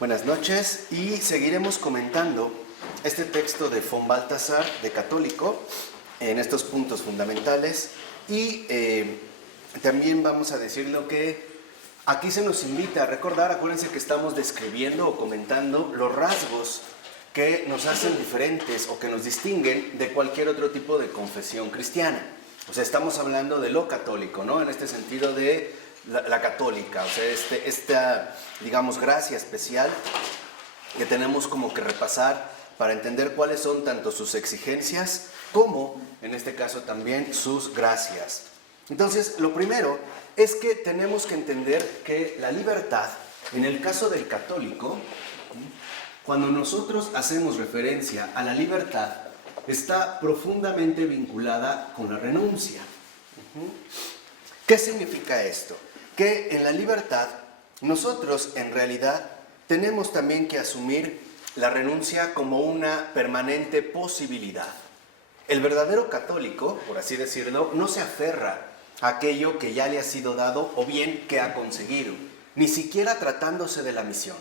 Buenas noches y seguiremos comentando este texto de von Balthasar, de Católico, en estos puntos fundamentales y también vamos a decir lo que aquí se nos invita a recordar. Acuérdense que estamos describiendo o comentando los rasgos que nos hacen diferentes o que nos distinguen de cualquier otro tipo de confesión cristiana. O sea, estamos hablando de lo católico, ¿no? En este sentido de la católica, o sea, esta, digamos, gracia especial que tenemos como que repasar para entender cuáles son tanto sus exigencias como, en este caso también, sus gracias. Entonces, lo primero es que tenemos que entender que la libertad, en el caso del católico, cuando nosotros hacemos referencia a la libertad, está profundamente vinculada con la renuncia. ¿Qué significa esto? Que en la libertad nosotros en realidad tenemos también que asumir la renuncia como una permanente posibilidad. El verdadero católico, por así decirlo, no se aferra a aquello que ya le ha sido dado o bien que ha conseguido, ni siquiera tratándose de la misión.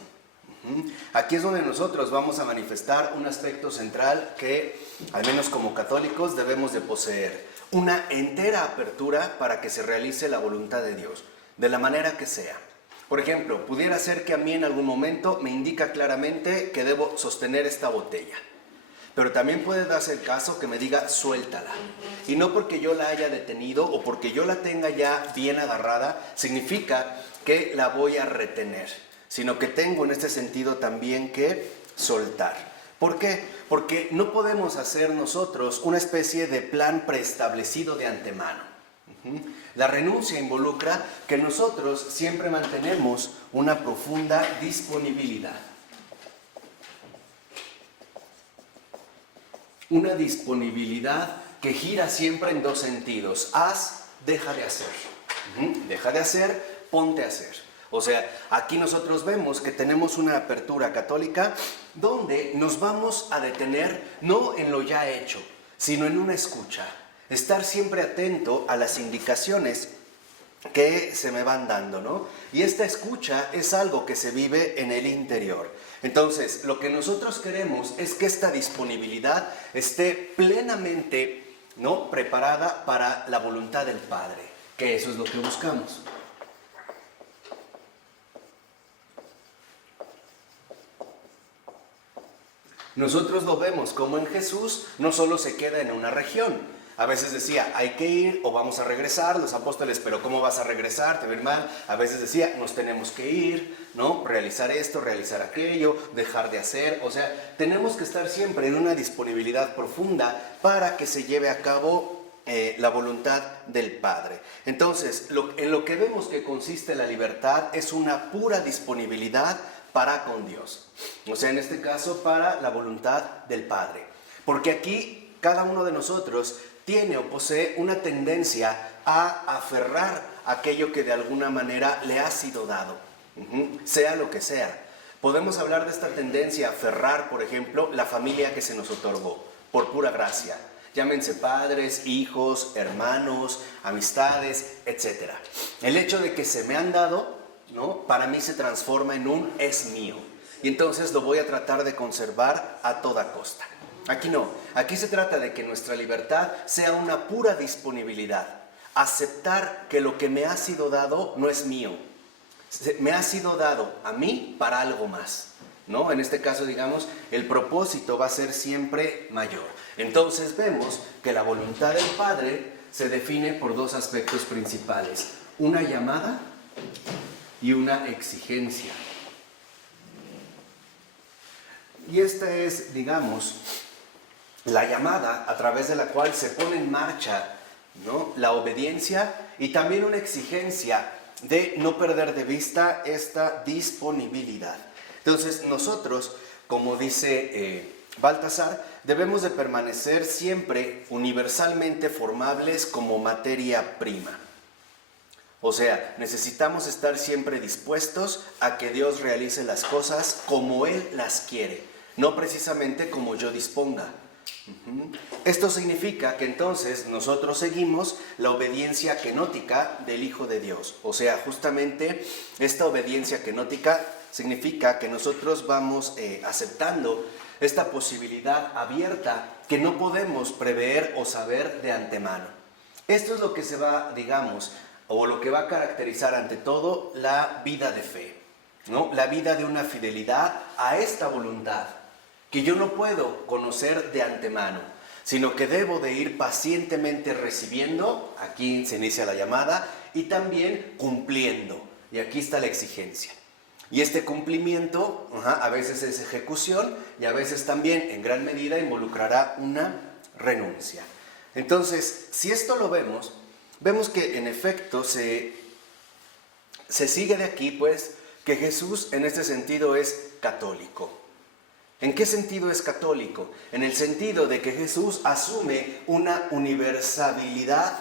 Aquí es donde nosotros vamos a manifestar un aspecto central que, al menos como católicos, debemos de poseer: una entera apertura para que se realice la voluntad de Dios, de la manera que sea. Por ejemplo, pudiera ser que a mí en algún momento me indica claramente que debo sostener esta botella, pero también puede darse el caso que me diga suéltala, y no porque yo la haya detenido o porque yo la tenga ya bien agarrada significa que la voy a retener, sino que tengo en este sentido también que soltar. ¿Por qué? Porque no podemos hacer nosotros una especie de plan preestablecido de antemano. La renuncia involucra que nosotros siempre mantenemos una profunda disponibilidad. Una disponibilidad que gira siempre en dos sentidos: haz, deja de hacer. Deja de hacer, ponte a hacer. O sea, aquí nosotros vemos que tenemos una apertura católica donde nos vamos a detener no en lo ya hecho, sino en una escucha. Estar siempre atento a las indicaciones que se me van dando, ¿no? Y esta escucha es algo que se vive en el interior. Entonces, lo que nosotros queremos es que esta disponibilidad esté plenamente, ¿no?, preparada para la voluntad del Padre, que eso es lo que buscamos. Nosotros lo vemos como en Jesús no solo se queda en una región. A veces decía, hay que ir o vamos a regresar. Los apóstoles, pero ¿cómo vas a regresar? Te va a ir mal. A veces decía, nos tenemos que ir, ¿no? Realizar esto, realizar aquello, dejar de hacer. O sea, tenemos que estar siempre en una disponibilidad profunda para que se lleve a cabo la voluntad del Padre. Entonces, en lo que vemos que consiste la libertad es una pura disponibilidad para con Dios. O sea, en este caso, para la voluntad del Padre. Porque aquí cada uno de nosotros tiene o posee una tendencia a aferrar aquello que de alguna manera le ha sido dado, sea lo que sea. Podemos hablar de esta tendencia a aferrar, por ejemplo, la familia que se nos otorgó, por pura gracia. Llámense padres, hijos, hermanos, amistades, etc. El hecho de que se me han dado, ¿no?, para mí se transforma en un es mío. Y entonces lo voy a tratar de conservar a toda costa. Aquí no, aquí se trata de que nuestra libertad sea una pura disponibilidad. Aceptar que lo que me ha sido dado no es mío. Me ha sido dado a mí para algo más, ¿no? En este caso, digamos, el propósito va a ser siempre mayor. Entonces vemos que la voluntad del Padre se define por dos aspectos principales: una llamada y una exigencia. Y esta es, digamos, la llamada a través de la cual se pone en marcha, ¿no?, la obediencia, y también una exigencia de no perder de vista esta disponibilidad. Entonces nosotros, como dice Balthasar, debemos de permanecer siempre universalmente formables como materia prima. O sea, necesitamos estar siempre dispuestos a que Dios realice las cosas como Él las quiere, no precisamente como yo disponga. Esto significa que entonces nosotros seguimos la obediencia kenótica del Hijo de Dios. O sea, justamente esta obediencia kenótica significa que nosotros vamos aceptando esta posibilidad abierta que no podemos prever o saber de antemano. Esto es lo que se va, digamos, o lo que va a caracterizar ante todo la vida de fe, ¿no? La vida de una fidelidad a esta voluntad, que yo no puedo conocer de antemano, sino que debo de ir pacientemente recibiendo, aquí se inicia la llamada, y también cumpliendo, y aquí está la exigencia. Y este cumplimiento, a veces es ejecución, y a veces también, en gran medida, involucrará una renuncia. Entonces, si esto lo vemos, vemos que en efecto se sigue de aquí, pues, que Jesús en este sentido es católico. ¿En qué sentido es católico? En el sentido de que Jesús asume una universalidad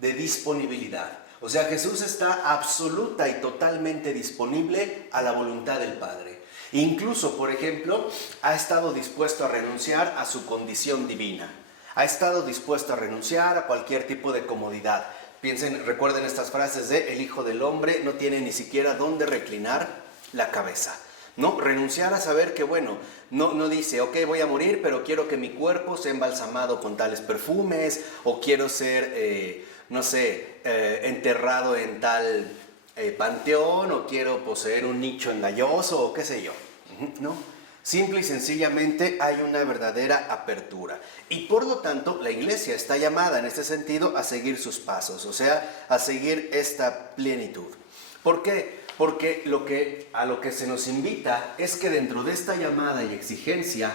de disponibilidad. O sea, Jesús está absoluta y totalmente disponible a la voluntad del Padre. Incluso, por ejemplo, ha estado dispuesto a renunciar a su condición divina. Ha estado dispuesto a renunciar a cualquier tipo de comodidad. Recuerden estas frases de el Hijo del Hombre no tiene ni siquiera dónde reclinar la cabeza. ¿No? Renunciar a saber que, bueno, no dice, ok, voy a morir, pero quiero que mi cuerpo sea embalsamado con tales perfumes, o quiero ser, enterrado en tal panteón, o quiero poseer un nicho engañoso, o qué sé yo, ¿no? Simple y sencillamente hay una verdadera apertura. Y por lo tanto, la Iglesia está llamada en este sentido a seguir sus pasos, o sea, a seguir esta plenitud. ¿Por qué? Porque a lo que se nos invita es que dentro de esta llamada y exigencia,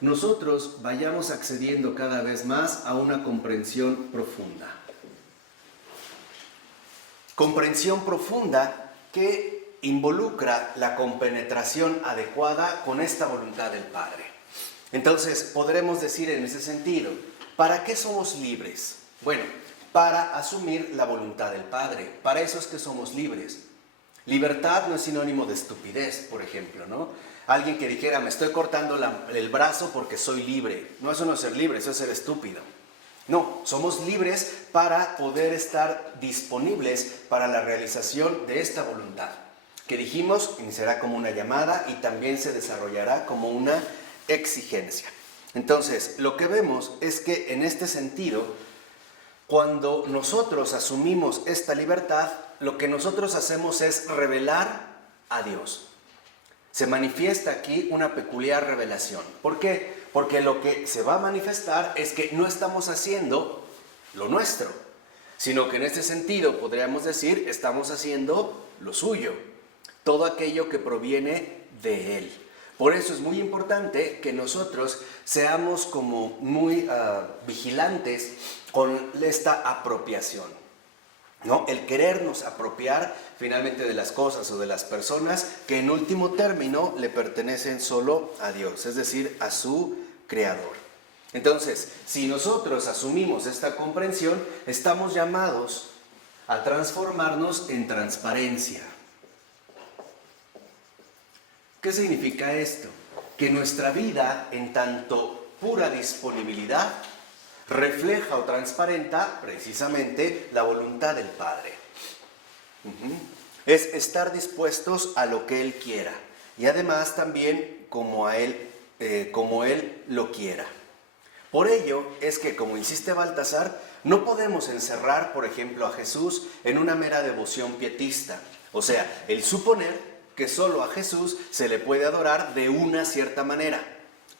nosotros vayamos accediendo cada vez más a una comprensión profunda. Comprensión profunda que involucra la compenetración adecuada con esta voluntad del Padre. Entonces, podremos decir en ese sentido, ¿para qué somos libres? Bueno, para asumir la voluntad del Padre. Para eso es que somos libres. Libertad no es sinónimo de estupidez, por ejemplo, ¿no? Alguien que dijera, me estoy cortando el brazo porque soy libre. No, eso no es ser libre, eso es ser estúpido. No, somos libres para poder estar disponibles para la realización de esta voluntad, que dijimos iniciará como una llamada y también se desarrollará como una exigencia. Entonces, lo que vemos es que en este sentido, cuando nosotros asumimos esta libertad, lo que nosotros hacemos es revelar a Dios. Se manifiesta aquí una peculiar revelación. ¿Por qué? Porque lo que se va a manifestar es que no estamos haciendo lo nuestro, sino que en este sentido podríamos decir, estamos haciendo lo suyo, todo aquello que proviene de Él. Por eso es muy importante que nosotros seamos como muy vigilantes con esta apropiación, ¿no? El querernos apropiar finalmente de las cosas o de las personas que en último término le pertenecen solo a Dios, es decir, a su Creador. Entonces, si nosotros asumimos esta comprensión, estamos llamados a transformarnos en transparencia. ¿Qué significa esto? Que nuestra vida, en tanto pura disponibilidad, refleja o transparenta precisamente la voluntad del Padre. Es estar dispuestos a lo que Él quiera y además también como Él lo quiera. Por ello es que, como insiste Baltasar, no podemos encerrar, por ejemplo, a Jesús en una mera devoción pietista. O sea, el suponer que solo a Jesús se le puede adorar de una cierta manera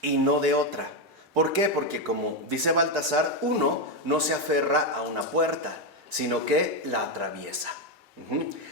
y no de otra. ¿Por qué? Porque, como dice Baltasar, uno no se aferra a una puerta, sino que la atraviesa.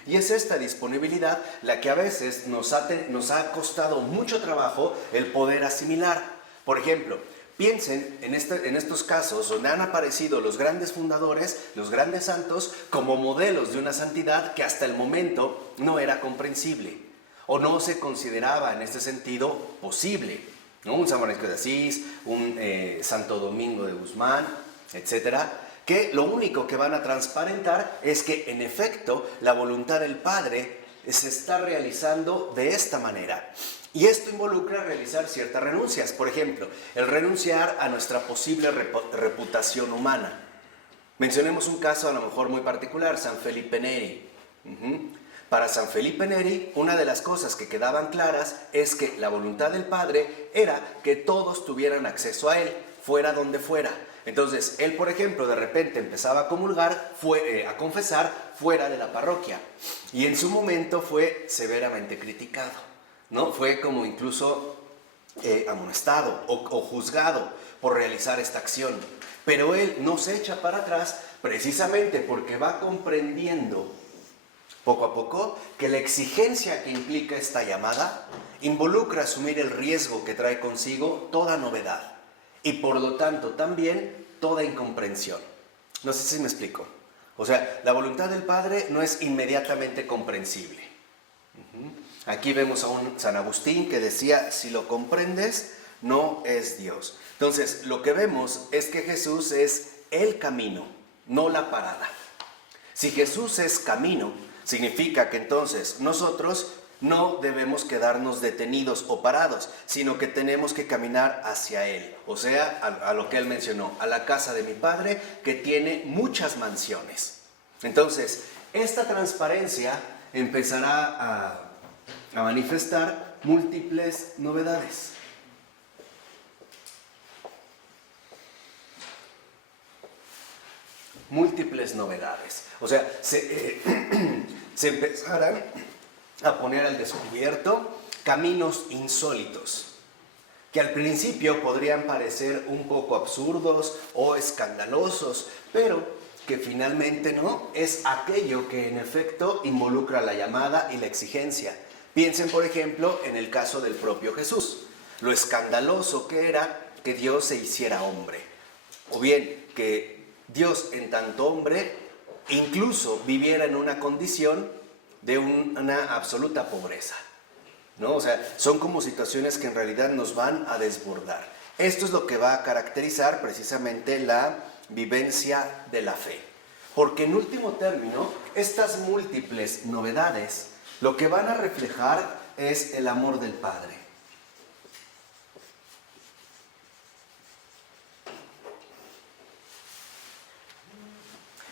Y es esta disponibilidad la que a veces nos ha costado mucho trabajo el poder asimilar. Por ejemplo, piensen en estos casos donde han aparecido los grandes fundadores, los grandes santos, como modelos de una santidad que hasta el momento no era comprensible o no se consideraba en este sentido posible, ¿no? Un San Francisco de Asís, un Santo Domingo de Guzmán, etcétera, que lo único que van a transparentar es que en efecto la voluntad del Padre se está realizando de esta manera. Y esto involucra realizar ciertas renuncias. Por ejemplo, el renunciar a nuestra posible reputación humana. Mencionemos un caso a lo mejor muy particular, San Felipe Neri. Para San Felipe Neri, una de las cosas que quedaban claras es que la voluntad del Padre era que todos tuvieran acceso a Él, fuera donde fuera. Entonces, él, por ejemplo, de repente empezaba a comulgar, a confesar fuera de la parroquia. Y en su momento fue severamente criticado, ¿no? Fue como incluso amonestado o juzgado por realizar esta acción. Pero él no se echa para atrás precisamente porque va comprendiendo poco a poco que la exigencia que implica esta llamada involucra asumir el riesgo que trae consigo toda novedad y por lo tanto también toda incomprensión. No sé si me explico. O sea, la voluntad del Padre no es inmediatamente comprensible. Aquí vemos a un San Agustín que decía, si lo comprendes, no es Dios. Entonces, lo que vemos es que Jesús es el camino, no la parada. Si Jesús es camino, significa que entonces nosotros no debemos quedarnos detenidos o parados, sino que tenemos que caminar hacia Él. O sea, a lo que Él mencionó, a la casa de mi Padre que tiene muchas mansiones. Entonces, esta transparencia empezará a manifestar múltiples novedades. Múltiples novedades. O sea, se empezarán a poner al descubierto caminos insólitos, que al principio podrían parecer un poco absurdos o escandalosos, pero que finalmente no, es aquello que en efecto involucra la llamada y la exigencia. Piensen, por ejemplo, en el caso del propio Jesús, lo escandaloso que era que Dios se hiciera hombre, o bien que Dios en tanto hombre incluso viviera en una condición de una absoluta pobreza, ¿no? O sea, son como situaciones que en realidad nos van a desbordar. Esto es lo que va a caracterizar precisamente la vivencia de la fe. Porque en último término, estas múltiples novedades lo que van a reflejar es el amor del Padre.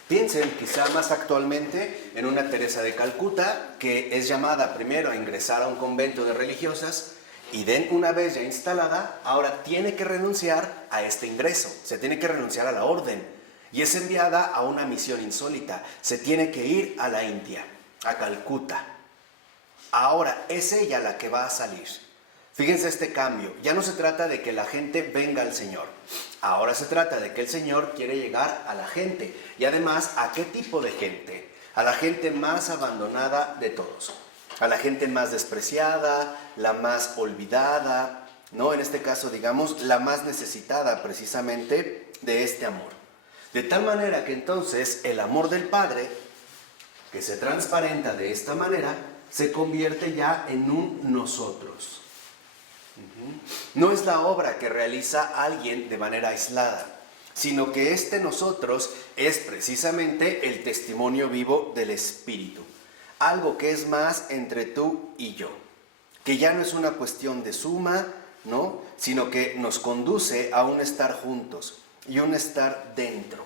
Piensen quizá más actualmente en una Teresa de Calcuta que es llamada primero a ingresar a un convento de religiosas y una vez ya instalada, ahora tiene que renunciar a este ingreso, se tiene que renunciar a la orden y es enviada a una misión insólita, se tiene que ir a la India, a Calcuta. Ahora es ella la que va a salir. Fíjense este cambio, ya no se trata de que la gente venga al Señor, ahora se trata de que el Señor quiere llegar a la gente y además ¿a qué tipo de gente? A la gente más abandonada de todos, a la gente más despreciada, la más olvidada, ¿no? En este caso, digamos, la más necesitada precisamente de este amor. De tal manera que entonces el amor del Padre, que se transparenta de esta manera, se convierte ya en un nosotros. No es la obra que realiza alguien de manera aislada, sino que este nosotros es precisamente el testimonio vivo del Espíritu. Algo que es más entre tú y yo, que ya no es una cuestión de suma, ¿no? Sino que nos conduce a un estar juntos y un estar dentro.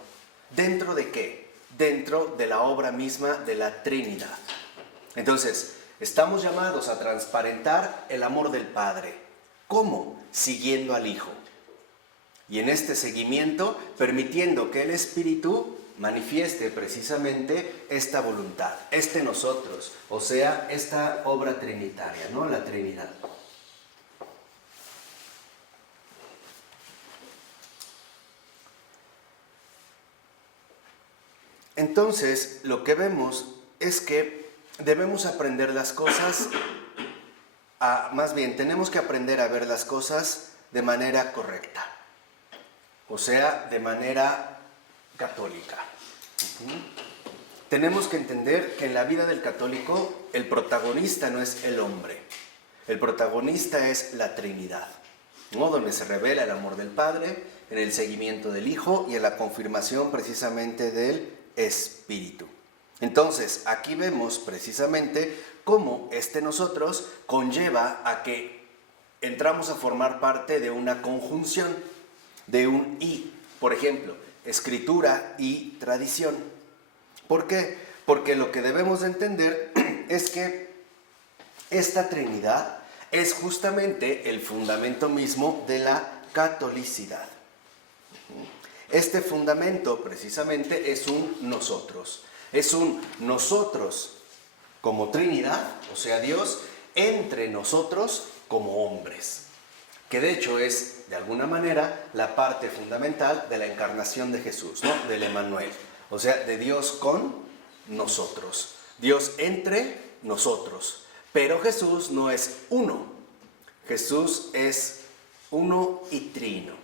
¿Dentro de qué? Dentro de la obra misma de la Trinidad. Entonces, estamos llamados a transparentar el amor del Padre. ¿Cómo? Siguiendo al Hijo. Y en este seguimiento, permitiendo que el Espíritu manifieste precisamente esta voluntad, este nosotros, o sea, esta obra trinitaria, ¿no? La Trinidad. Entonces, lo que vemos es que debemos aprender las cosas, más bien, tenemos que aprender a ver las cosas de manera correcta, o sea, de manera católica. Tenemos que entender que en la vida del católico el protagonista no es el hombre, el protagonista es la Trinidad, ¿no? Donde se revela el amor del Padre, en el seguimiento del Hijo y en la confirmación precisamente del Espíritu. Entonces, aquí vemos precisamente cómo este nosotros conlleva a que entramos a formar parte de una conjunción, de un y. Por ejemplo, escritura y tradición. ¿Por qué? Porque lo que debemos de entender es que esta Trinidad es justamente el fundamento mismo de la catolicidad. Este fundamento precisamente es un nosotros. Es un nosotros como Trinidad, o sea Dios, entre nosotros como hombres. Que de hecho es, de alguna manera, la parte fundamental de la encarnación de Jesús, ¿no? Del Emmanuel. O sea, de Dios con nosotros. Dios entre nosotros. Pero Jesús no es uno. Jesús es uno y trino,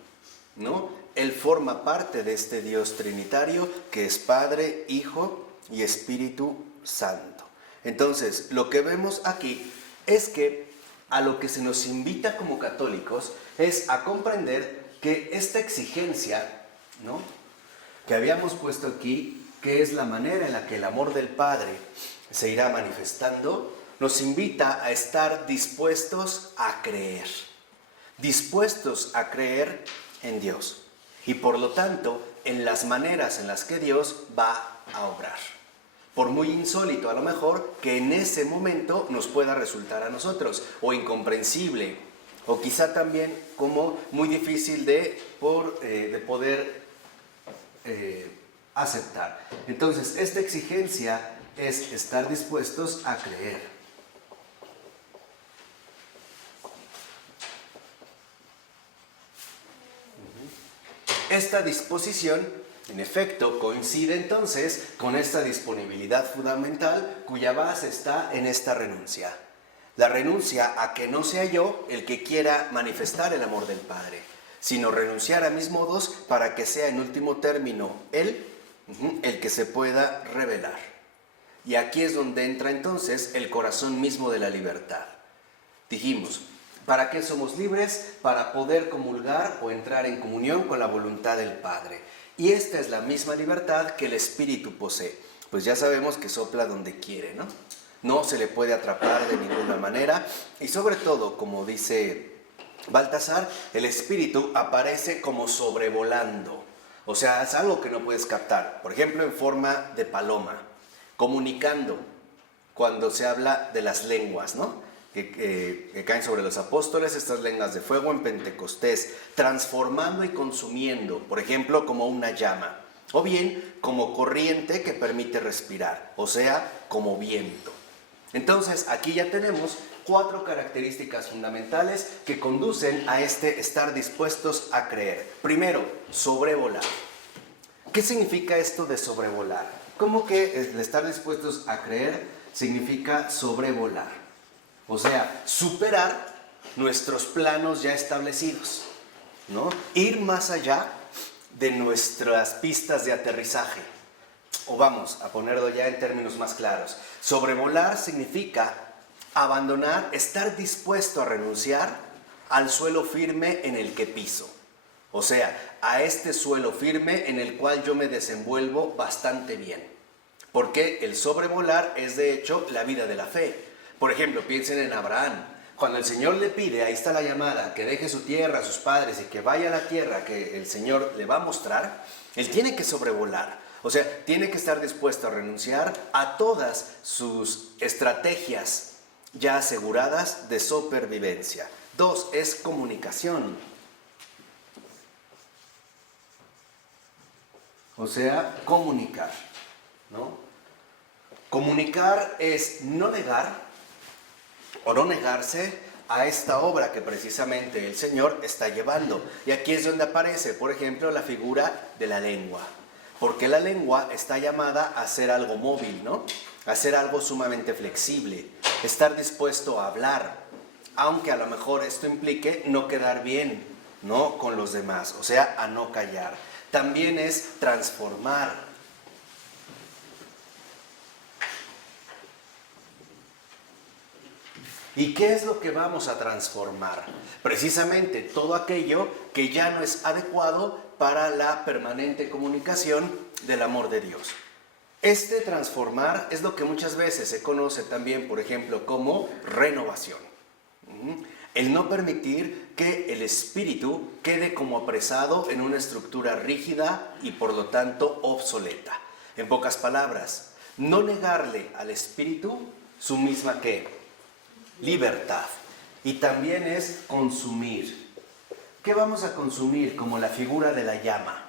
¿no? Él forma parte de este Dios trinitario que es Padre, Hijo y Espíritu Santo. Entonces, lo que vemos aquí es que a lo que se nos invita como católicos es a comprender que esta exigencia, ¿no?, que habíamos puesto aquí, que es la manera en la que el amor del Padre se irá manifestando, nos invita a estar dispuestos a creer en Dios y por lo tanto en las maneras en las que Dios va a obrar. Por muy insólito a lo mejor que en ese momento nos pueda resultar a nosotros, o incomprensible, o quizá también como muy difícil de poder aceptar. Entonces, esta exigencia es estar dispuestos a creer. Esta disposición, en efecto, coincide entonces con esta disponibilidad fundamental cuya base está en esta renuncia. La renuncia a que no sea yo el que quiera manifestar el amor del Padre, sino renunciar a mis modos para que sea en último término Él el que se pueda revelar. Y aquí es donde entra entonces el corazón mismo de la libertad. Dijimos, ¿para qué somos libres? Para poder comulgar o entrar en comunión con la voluntad del Padre. Y esta es la misma libertad que el Espíritu posee. Pues ya sabemos que sopla donde quiere, ¿no? No se le puede atrapar de ninguna manera. Y sobre todo, como dice Baltasar, el Espíritu aparece como sobrevolando. O sea, es algo que no puedes captar. Por ejemplo, en forma de paloma, comunicando cuando se habla de las lenguas, ¿no?, que caen sobre los apóstoles, estas lenguas de fuego en Pentecostés, transformando y consumiendo, por ejemplo, como una llama, o bien como corriente que permite respirar, o sea, como viento. Entonces, aquí ya tenemos 4 características fundamentales que conducen a este estar dispuestos a creer. Primero, sobrevolar. ¿Qué significa esto de sobrevolar? ¿Cómo que el estar dispuestos a creer significa sobrevolar? O sea, superar nuestros planos ya establecidos, ¿no? Ir más allá de nuestras pistas de aterrizaje. O vamos a ponerlo ya en términos más claros. Sobrevolar significa abandonar, estar dispuesto a renunciar al suelo firme en el que piso. O sea, a este suelo firme en el cual yo me desenvuelvo bastante bien. Porque el sobrevolar es de hecho la vida de la fe. Por ejemplo, piensen en Abraham. Cuando el Señor le pide, ahí está la llamada, que deje su tierra, sus padres y que vaya a la tierra que el Señor le va a mostrar, él tiene que sobrevolar. O sea, tiene que estar dispuesto a renunciar a todas sus estrategias ya aseguradas de supervivencia. 2, es comunicación. O sea, comunicar, ¿no? Comunicar es no negar o no negarse a esta obra que precisamente el Señor está llevando. Y aquí es donde aparece, por ejemplo, la figura de la lengua. Porque la lengua está llamada a ser algo móvil, ¿no? A ser algo sumamente flexible. Estar dispuesto a hablar, aunque a lo mejor esto implique no quedar bien, ¿no?, con los demás. O sea, a no callar. También es transformar. ¿Y qué es lo que vamos a transformar? Precisamente todo aquello que ya no es adecuado para la permanente comunicación del amor de Dios. Este transformar es lo que muchas veces se conoce también, por ejemplo, como renovación. El no permitir que el espíritu quede como apresado en una estructura rígida y por lo tanto obsoleta. En pocas palabras, no negarle al espíritu su misma ¿qué? Libertad. Y también es consumir. ¿Qué vamos a consumir? Como la figura de la llama.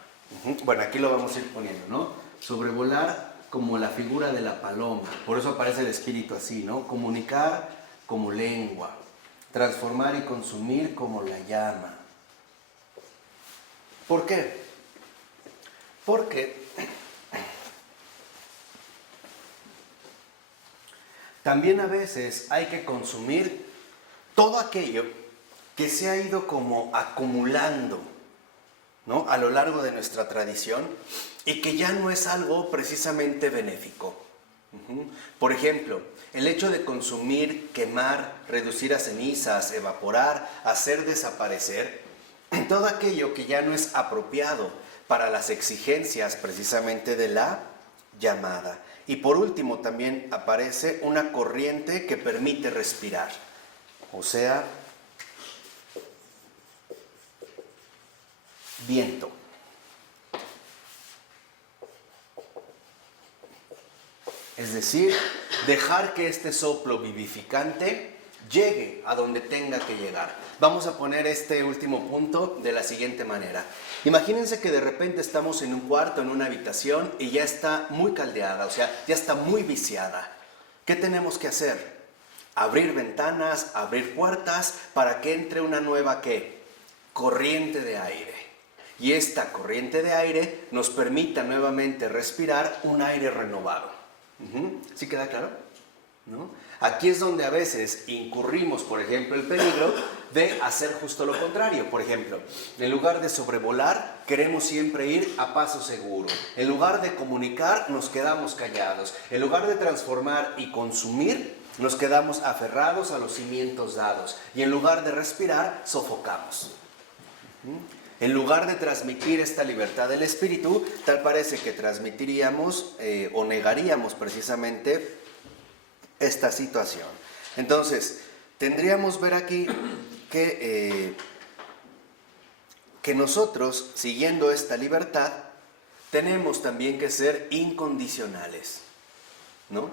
Bueno, aquí lo vamos a ir poniendo, ¿no? Sobrevolar como la figura de la paloma. Por eso aparece el espíritu así, ¿no? Comunicar como lengua. Transformar y consumir como la llama. ¿Por qué? Porque también a veces hay que consumir todo aquello que se ha ido como acumulando, ¿no? A lo largo de nuestra tradición y que ya no es algo precisamente benéfico. Por ejemplo, el hecho de consumir, quemar, reducir a cenizas, evaporar, hacer desaparecer, todo aquello que ya no es apropiado para las exigencias precisamente de la llamada. Y por último también aparece una corriente que permite respirar, o sea, viento. Es decir, dejar que este soplo vivificante llegue a donde tenga que llegar. Vamos a poner este último punto de la siguiente manera. Imagínense que de repente estamos en un cuarto, en una habitación, y ya está muy caldeada, o sea, ya está muy viciada. ¿Qué tenemos que hacer? Abrir ventanas, abrir puertas, para que entre una nueva, ¿qué? Corriente de aire. Y esta corriente de aire nos permita nuevamente respirar un aire renovado. ¿Sí queda claro? ¿No? Aquí es donde a veces incurrimos, por ejemplo, el peligro de hacer justo lo contrario. Por ejemplo, en lugar de sobrevolar, queremos siempre ir a paso seguro. En lugar de comunicar, nos quedamos callados. En lugar de transformar y consumir, nos quedamos aferrados a los cimientos dados. Y en lugar de respirar, sofocamos. En lugar de transmitir esta libertad del espíritu, tal parece que transmitiríamos o negaríamos precisamente esta situación. Entonces, tendríamos ver aquí que nosotros, siguiendo esta libertad, tenemos también que ser incondicionales, ¿no?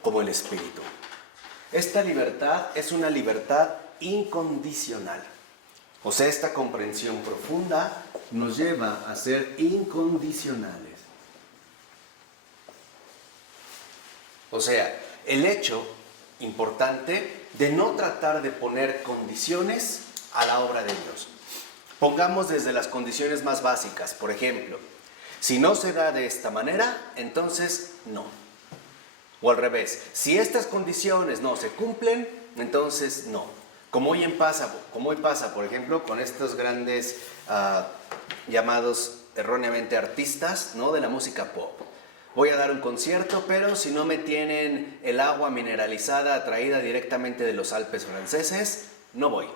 Como el espíritu. Esta libertad es una libertad incondicional. O sea, esta comprensión profunda nos lleva a ser incondicionales. O sea, el hecho importante de no tratar de poner condiciones a la obra de Dios. Pongamos desde las condiciones más básicas, por ejemplo, si no se da de esta manera, entonces no. O al revés, si estas condiciones no se cumplen, entonces no. Como hoy pasa, por ejemplo, con estos grandes llamados erróneamente artistas, ¿no? De la música pop. Voy a dar un concierto, pero si no me tienen el agua mineralizada traída directamente de los Alpes franceses, no voy.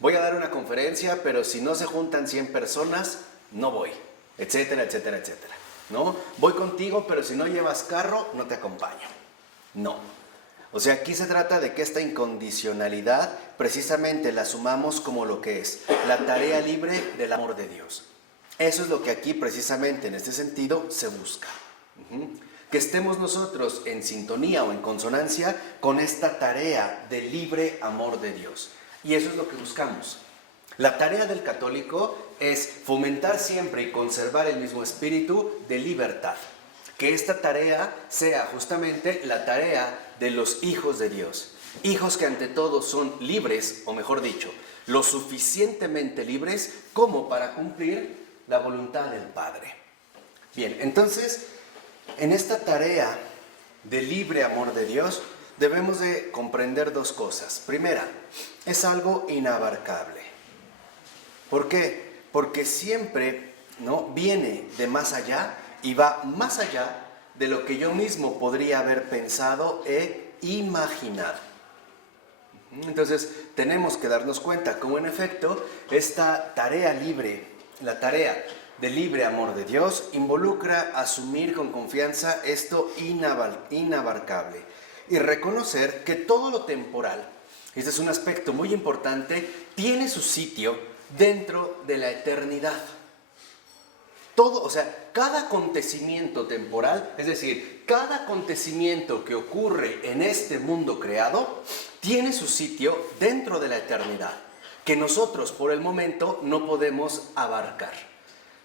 Voy a dar una conferencia, pero si no se juntan 100 personas, no voy, etcétera, etcétera, etcétera, ¿no? Voy contigo, pero si no llevas carro, no te acompaño. No. O sea, aquí se trata de que esta incondicionalidad precisamente la asumamos como lo que es, la tarea libre del amor de Dios. Eso es lo que aquí precisamente en este sentido se busca. Que estemos nosotros en sintonía o en consonancia con esta tarea de libre amor de Dios. Y eso es lo que buscamos. La tarea del católico es fomentar siempre y conservar el mismo espíritu de libertad. Que esta tarea sea justamente la tarea de los hijos de Dios. Hijos que ante todo son libres, o mejor dicho, lo suficientemente libres como para cumplir la voluntad del Padre. Bien, entonces, en esta tarea de libre amor de Dios, debemos de comprender dos cosas. Primera, es algo inabarcable. ¿Por qué? Porque siempre, ¿no?, viene de más allá y va más allá de lo que yo mismo podría haber pensado e imaginado. Entonces, tenemos que darnos cuenta cómo en efecto esta tarea libre, la tarea de libre amor de Dios, involucra asumir con confianza esto inabarcable y reconocer que todo lo temporal, este es un aspecto muy importante, tiene su sitio dentro de la eternidad. Todo, o sea, cada acontecimiento temporal, es decir, cada acontecimiento que ocurre en este mundo creado, tiene su sitio dentro de la eternidad, que nosotros por el momento no podemos abarcar.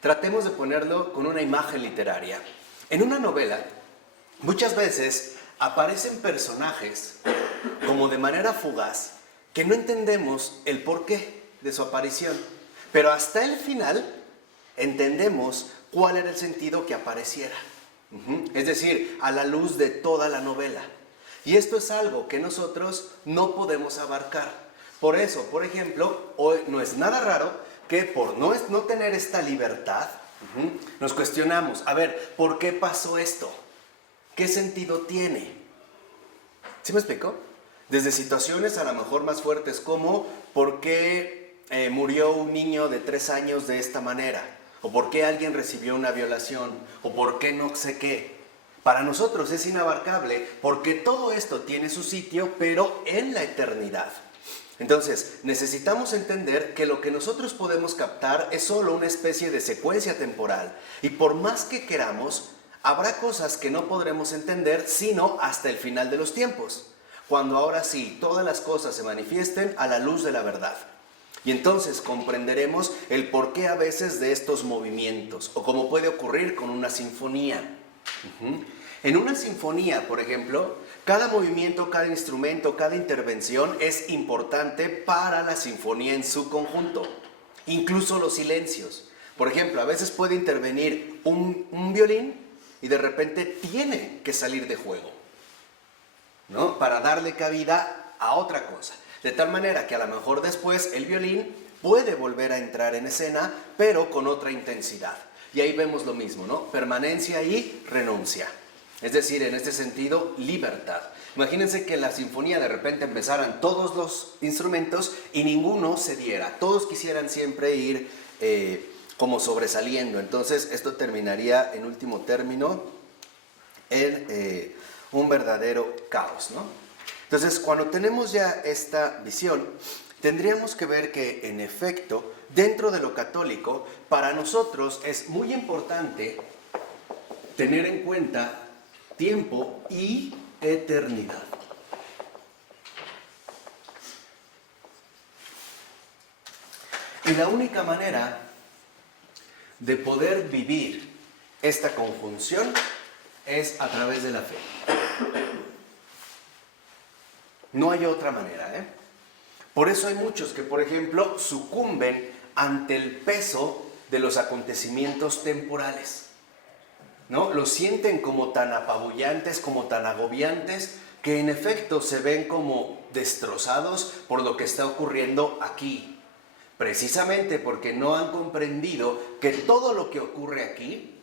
Tratemos de ponerlo con una imagen literaria. En una novela, muchas veces aparecen personajes como de manera fugaz que no entendemos el porqué de su aparición, pero hasta el final entendemos cuál era el sentido que apareciera. Es decir, a la luz de toda la novela. Y esto es algo que nosotros no podemos abarcar. Por eso, por ejemplo, hoy no es nada raro que por no tener esta libertad, nos cuestionamos, a ver, ¿por qué pasó esto? ¿Qué sentido tiene? ¿Sí me explico? Desde situaciones a lo mejor más fuertes como ¿por qué murió un niño de 3 años de esta manera? ¿O por qué alguien recibió una violación? ¿O por qué no sé qué? Para nosotros es inabarcable porque todo esto tiene su sitio, pero en la eternidad. Entonces, necesitamos entender que lo que nosotros podemos captar es solo una especie de secuencia temporal. Y por más que queramos, habrá cosas que no podremos entender sino hasta el final de los tiempos, cuando ahora sí todas las cosas se manifiesten a la luz de la verdad. Y entonces comprenderemos el porqué a veces de estos movimientos, o como puede ocurrir con una sinfonía. En una sinfonía, por ejemplo, cada movimiento, cada instrumento, cada intervención es importante para la sinfonía en su conjunto. Incluso los silencios. Por ejemplo, a veces puede intervenir un violín y de repente tiene que salir de juego, ¿no? Para darle cabida a otra cosa. De tal manera que a lo mejor después el violín puede volver a entrar en escena, pero con otra intensidad. Y ahí vemos lo mismo, ¿no? Permanencia y renuncia. Es decir, en este sentido, libertad. Imagínense que en la sinfonía de repente empezaran todos los instrumentos y ninguno se diera. Todos quisieran siempre ir como sobresaliendo. Entonces, esto terminaría, en último término, en un verdadero caos, ¿no? Entonces, cuando tenemos ya esta visión, tendríamos que ver que, en efecto, dentro de lo católico, para nosotros es muy importante tener en cuenta tiempo y eternidad. Y la única manera de poder vivir esta conjunción es a través de la fe. No hay otra manera, ¿eh? Por eso hay muchos que, por ejemplo, sucumben ante el peso de los acontecimientos temporales, ¿no? Los sienten como tan apabullantes, como tan agobiantes, que en efecto se ven como destrozados por lo que está ocurriendo aquí. Precisamente porque no han comprendido que todo lo que ocurre aquí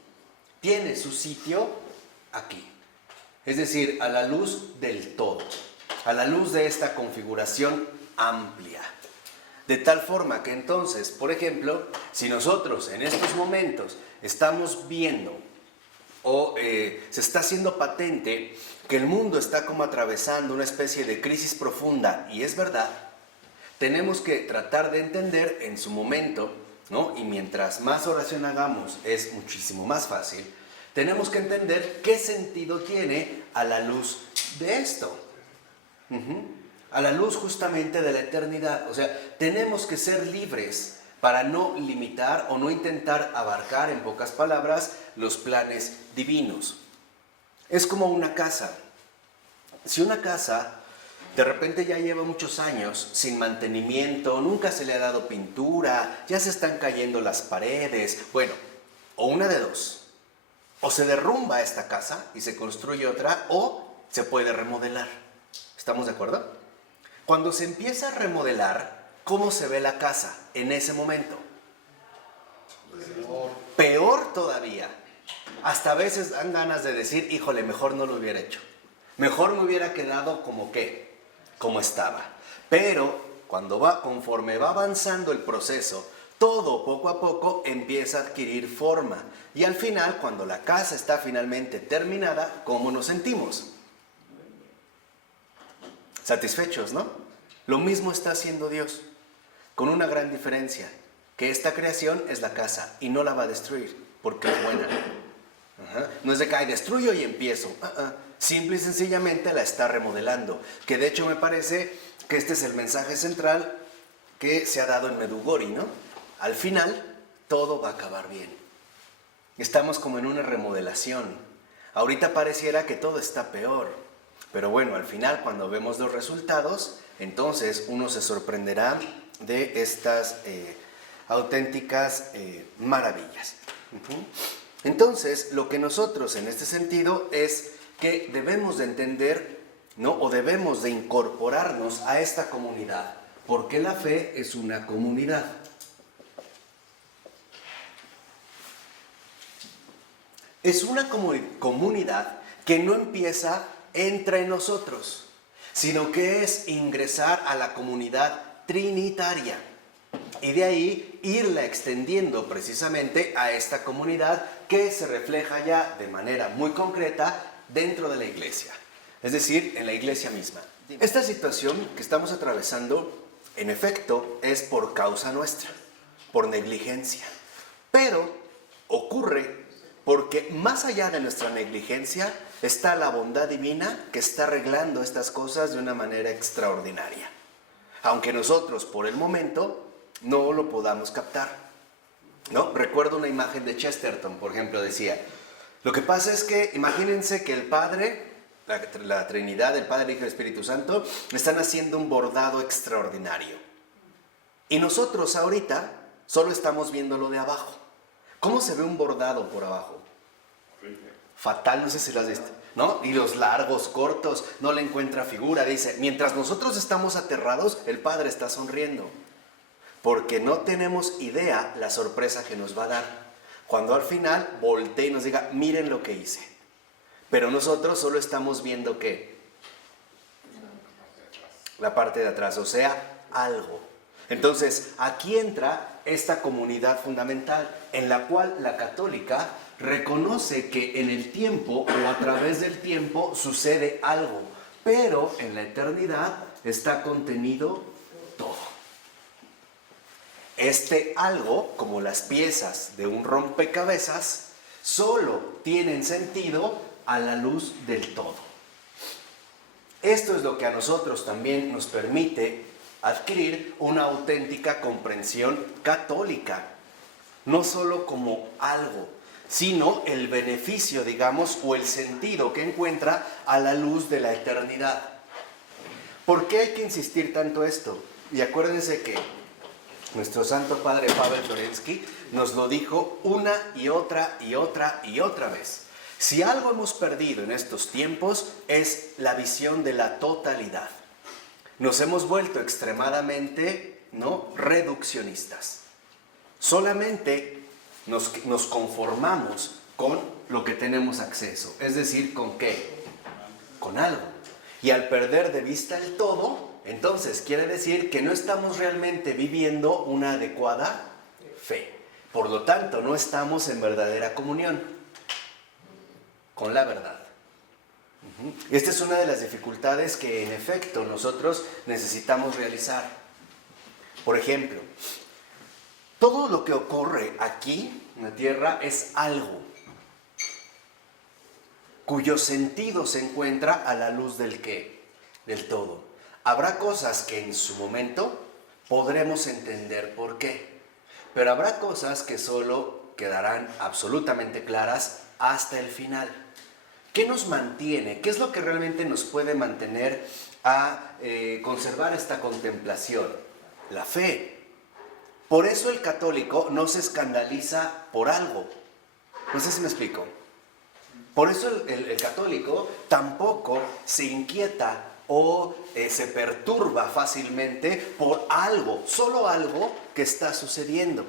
tiene su sitio aquí. Es decir, a la luz del todo, a la luz de esta configuración amplia. De tal forma que entonces, por ejemplo, si nosotros en estos momentos estamos viendo o se está haciendo patente que el mundo está como atravesando una especie de crisis profunda, y es verdad, tenemos que tratar de entender en su momento, ¿no? Y mientras más oración hagamos es muchísimo más fácil, tenemos que entender qué sentido tiene a la luz de esto. A la luz justamente de la eternidad. O sea, tenemos que ser libres para no limitar o no intentar abarcar, en pocas palabras, los planes divinos. Es como una casa. Si una casa de repente ya lleva muchos años sin mantenimiento, nunca se le ha dado pintura, ya se están cayendo las paredes, bueno, o una de dos, o se derrumba esta casa y se construye otra, o se puede remodelar. ¿Estamos de acuerdo? Cuando se empieza a remodelar, ¿cómo se ve la casa en ese momento? Peor todavía. Hasta a veces dan ganas de decir, híjole, mejor no lo hubiera hecho. Mejor me hubiera quedado como ¿qué? Como estaba. Pero conforme va avanzando el proceso, todo poco a poco empieza a adquirir forma. Y al final, cuando la casa está finalmente terminada, ¿cómo nos sentimos? Satisfechos, ¿no? Lo mismo está haciendo Dios, con una gran diferencia, que esta creación es la casa y no la va a destruir. porque es buena. Ajá. No es de que "Ay, destruyo y empiezo". Simple y sencillamente la está remodelando. Que de hecho me parece que este es el mensaje central que se ha dado en Medugori, ¿no? Al final, todo va a acabar bien. Estamos como en una remodelación. Ahorita pareciera que todo está peor. Pero bueno, al final, cuando vemos los resultados, entonces uno se sorprenderá de estas auténticas maravillas. Entonces, lo que nosotros en este sentido es que debemos de entender, ¿no? O debemos de incorporarnos a esta comunidad, porque la fe es una comunidad. Es una comunidad que no empieza entre nosotros, sino que es ingresar a la comunidad trinitaria y de ahí irla extendiendo precisamente a esta comunidad que se refleja ya de manera muy concreta dentro de la iglesia, es decir, en la iglesia misma. Esta situación que estamos atravesando, en efecto, es por causa nuestra, por negligencia, pero ocurre porque más allá de nuestra negligencia está la bondad divina que está arreglando estas cosas de una manera extraordinaria, aunque nosotros por el momento no lo podamos captar, ¿no? Recuerdo una imagen de Chesterton, por ejemplo, decía, lo que pasa es que imagínense que el Padre, la Trinidad, el Padre, el Hijo y el Espíritu Santo, están haciendo un bordado extraordinario. Y nosotros ahorita solo estamos viéndolo de abajo. ¿Cómo se ve un bordado por abajo? Fatal, no sé si lo has visto, ¿no? Y los largos, cortos, no le encuentra figura. Dice, mientras nosotros estamos aterrados, el Padre está sonriendo. Porque no tenemos idea la sorpresa que nos va a dar. Cuando al final voltee y nos diga, miren lo que hice. Pero nosotros solo estamos viendo ¿qué? La parte de atrás, o sea, algo. Entonces, aquí entra esta comunidad fundamental, en la cual la católica reconoce que en el tiempo o a través del tiempo sucede algo, pero en la eternidad está contenido todo. Este algo, como las piezas de un rompecabezas, solo tienen sentido a la luz del todo. Esto es lo que a nosotros también nos permite adquirir una auténtica comprensión católica, no solo como algo, sino el beneficio, digamos, o el sentido que encuentra a la luz de la eternidad. ¿Por qué hay que insistir tanto esto? Y acuérdense que nuestro Santo Padre Pavel Florensky nos lo dijo una y otra y otra y otra vez. Si algo hemos perdido en estos tiempos es la visión de la totalidad. Nos hemos vuelto extremadamente, ¿no?, reduccionistas. Solamente nos conformamos con lo que tenemos acceso. Es decir, ¿con qué? Con algo. Y al perder de vista el todo, entonces quiere decir que no estamos realmente viviendo una adecuada fe. Por lo tanto, no estamos en verdadera comunión con la verdad. Esta es una de las dificultades que en efecto nosotros necesitamos realizar. Por ejemplo, todo lo que ocurre aquí en la tierra es algo cuyo sentido se encuentra a la luz del ¿qué? Del todo. Habrá cosas que en su momento podremos entender por qué, pero habrá cosas que solo quedarán absolutamente claras hasta el final. ¿Qué nos mantiene? ¿Qué es lo que realmente nos puede mantener a conservar esta contemplación? La fe. Por eso el católico no se escandaliza por algo. No sé si me explico. Por eso el católico tampoco se inquieta o se perturba fácilmente por algo, solo algo que está sucediendo.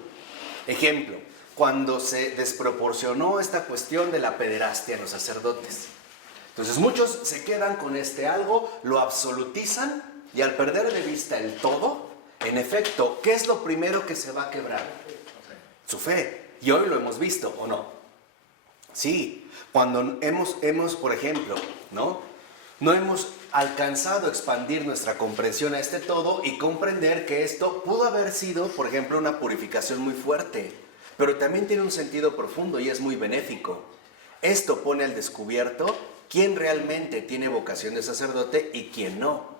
Ejemplo, cuando se desproporcionó esta cuestión de la pederastia en los sacerdotes. Entonces muchos se quedan con este algo, lo absolutizan y al perder de vista el todo, en efecto, ¿qué es lo primero que se va a quebrar? Su fe. Y hoy lo hemos visto, ¿o no? Sí, cuando hemos, por ejemplo, no hemos alcanzado a expandir nuestra comprensión a este todo y comprender que esto pudo haber sido, por ejemplo, una purificación muy fuerte. pero también tiene un sentido profundo y es muy benéfico. Esto pone al descubierto quién realmente tiene vocación de sacerdote y quién no.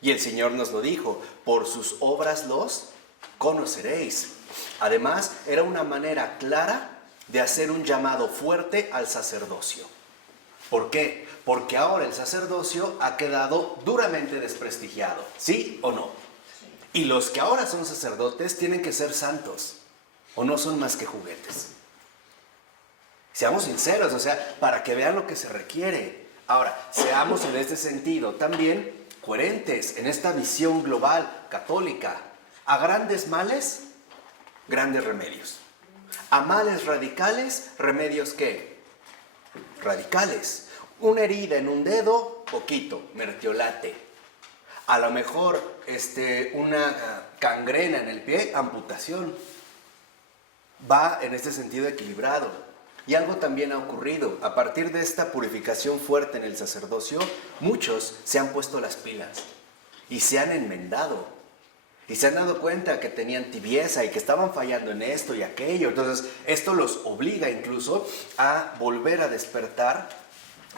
Y el Señor nos lo dijo, por sus obras los conoceréis. Además, era una manera clara de hacer un llamado fuerte al sacerdocio. ¿Por qué? Porque ahora el sacerdocio ha quedado duramente desprestigiado, ¿sí o no? Y los que ahora son sacerdotes tienen que ser santos, o no son más que juguetes. Seamos sinceros, o sea, para que vean lo que se requiere. Ahora, seamos en este sentido también coherentes en esta visión global, católica. A grandes males, grandes remedios. A males radicales, remedios ¿qué? Radicales. Una herida en un dedo, poquito, mertiolate. A lo mejor una gangrena en el pie, amputación. Va en este sentido equilibrado. Y algo también ha ocurrido. A partir de esta purificación fuerte en el sacerdocio, muchos se han puesto las pilas y se han enmendado. Y se han dado cuenta que tenían tibieza y que estaban fallando en esto y aquello. Entonces, esto los obliga incluso a volver a despertar,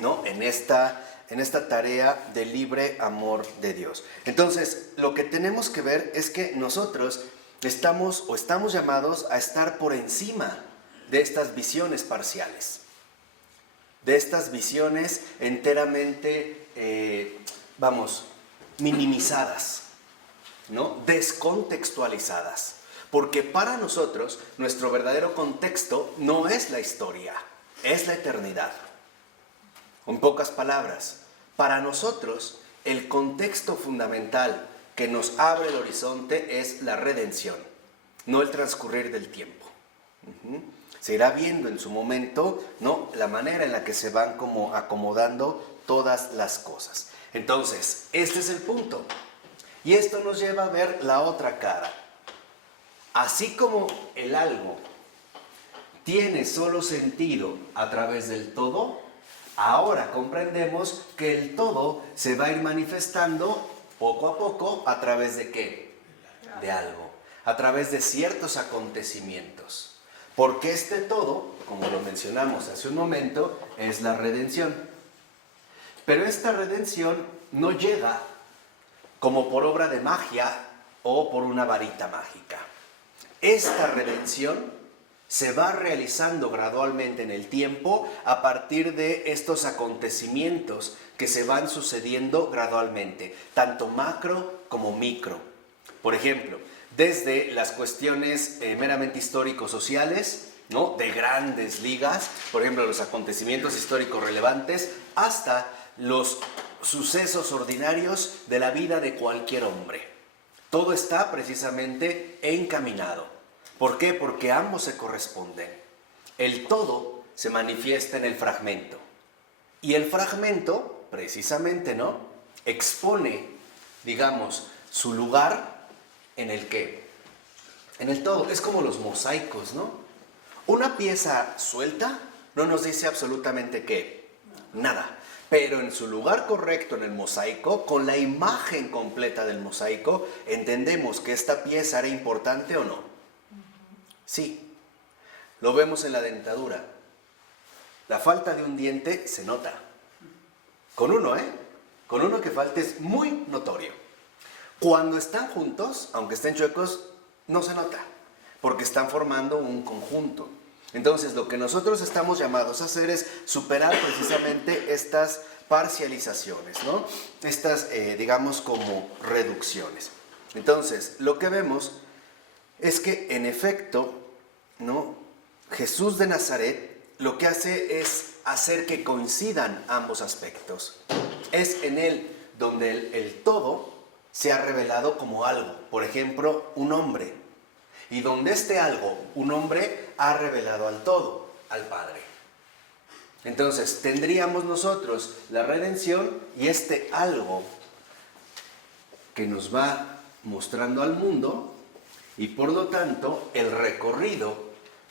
¿no? en esta tarea de libre amor de Dios. Entonces, lo que tenemos que ver es que nosotros estamos llamados a estar por encima de estas visiones parciales, de estas visiones enteramente, minimizadas, ¿no? Descontextualizadas. Porque para nosotros, nuestro verdadero contexto no es la historia, es la eternidad. En pocas palabras, para nosotros, el contexto fundamental que nos abre el horizonte es la redención, no el transcurrir del tiempo. Se irá viendo en su momento, ¿no? La manera en la que se van como acomodando todas las cosas. Entonces, este es el punto. Y esto nos lleva a ver la otra cara. Así como el algo tiene solo sentido a través del todo, ahora comprendemos que el todo se va a ir manifestando poco a poco a través de ¿qué? De algo, a través de ciertos acontecimientos. Porque este todo, como lo mencionamos hace un momento, es la redención. Pero esta redención no llega como por obra de magia o por una varita mágica. Esta redención se va realizando gradualmente en el tiempo a partir de estos acontecimientos que se van sucediendo gradualmente, tanto macro como micro. Por ejemplo, desde las cuestiones meramente histórico-sociales, ¿no? De grandes ligas, por ejemplo, los acontecimientos históricos relevantes, hasta los sucesos ordinarios de la vida de cualquier hombre. Todo está precisamente encaminado. ¿Por qué? Porque ambos se corresponden. El todo se manifiesta en el fragmento. Y el fragmento, precisamente, ¿no? Expone, digamos, su lugar en el qué. En el todo. Es como los mosaicos, ¿no? Una pieza suelta no nos dice absolutamente qué. Nada. Pero en su lugar correcto en el mosaico, con la imagen completa del mosaico, entendemos que esta pieza era importante o no. Sí, lo vemos en la dentadura. La falta de un diente se nota. Con uno, Con uno que falte es muy notorio. Cuando están juntos, aunque estén chuecos, no se nota, porque están formando un conjunto. Entonces, lo que nosotros estamos llamados a hacer es superar precisamente estas parcializaciones, ¿no? Estas, digamos, como reducciones. Entonces, lo que vemos es que, en efecto, ¿no? Jesús de Nazaret lo que hace es hacer que coincidan ambos aspectos. Es en él donde el todo se ha revelado como algo, por ejemplo, un hombre. Y donde este algo, un hombre, ha revelado al todo, al Padre. Entonces, tendríamos nosotros la redención y este algo que nos va mostrando al mundo y por lo tanto el recorrido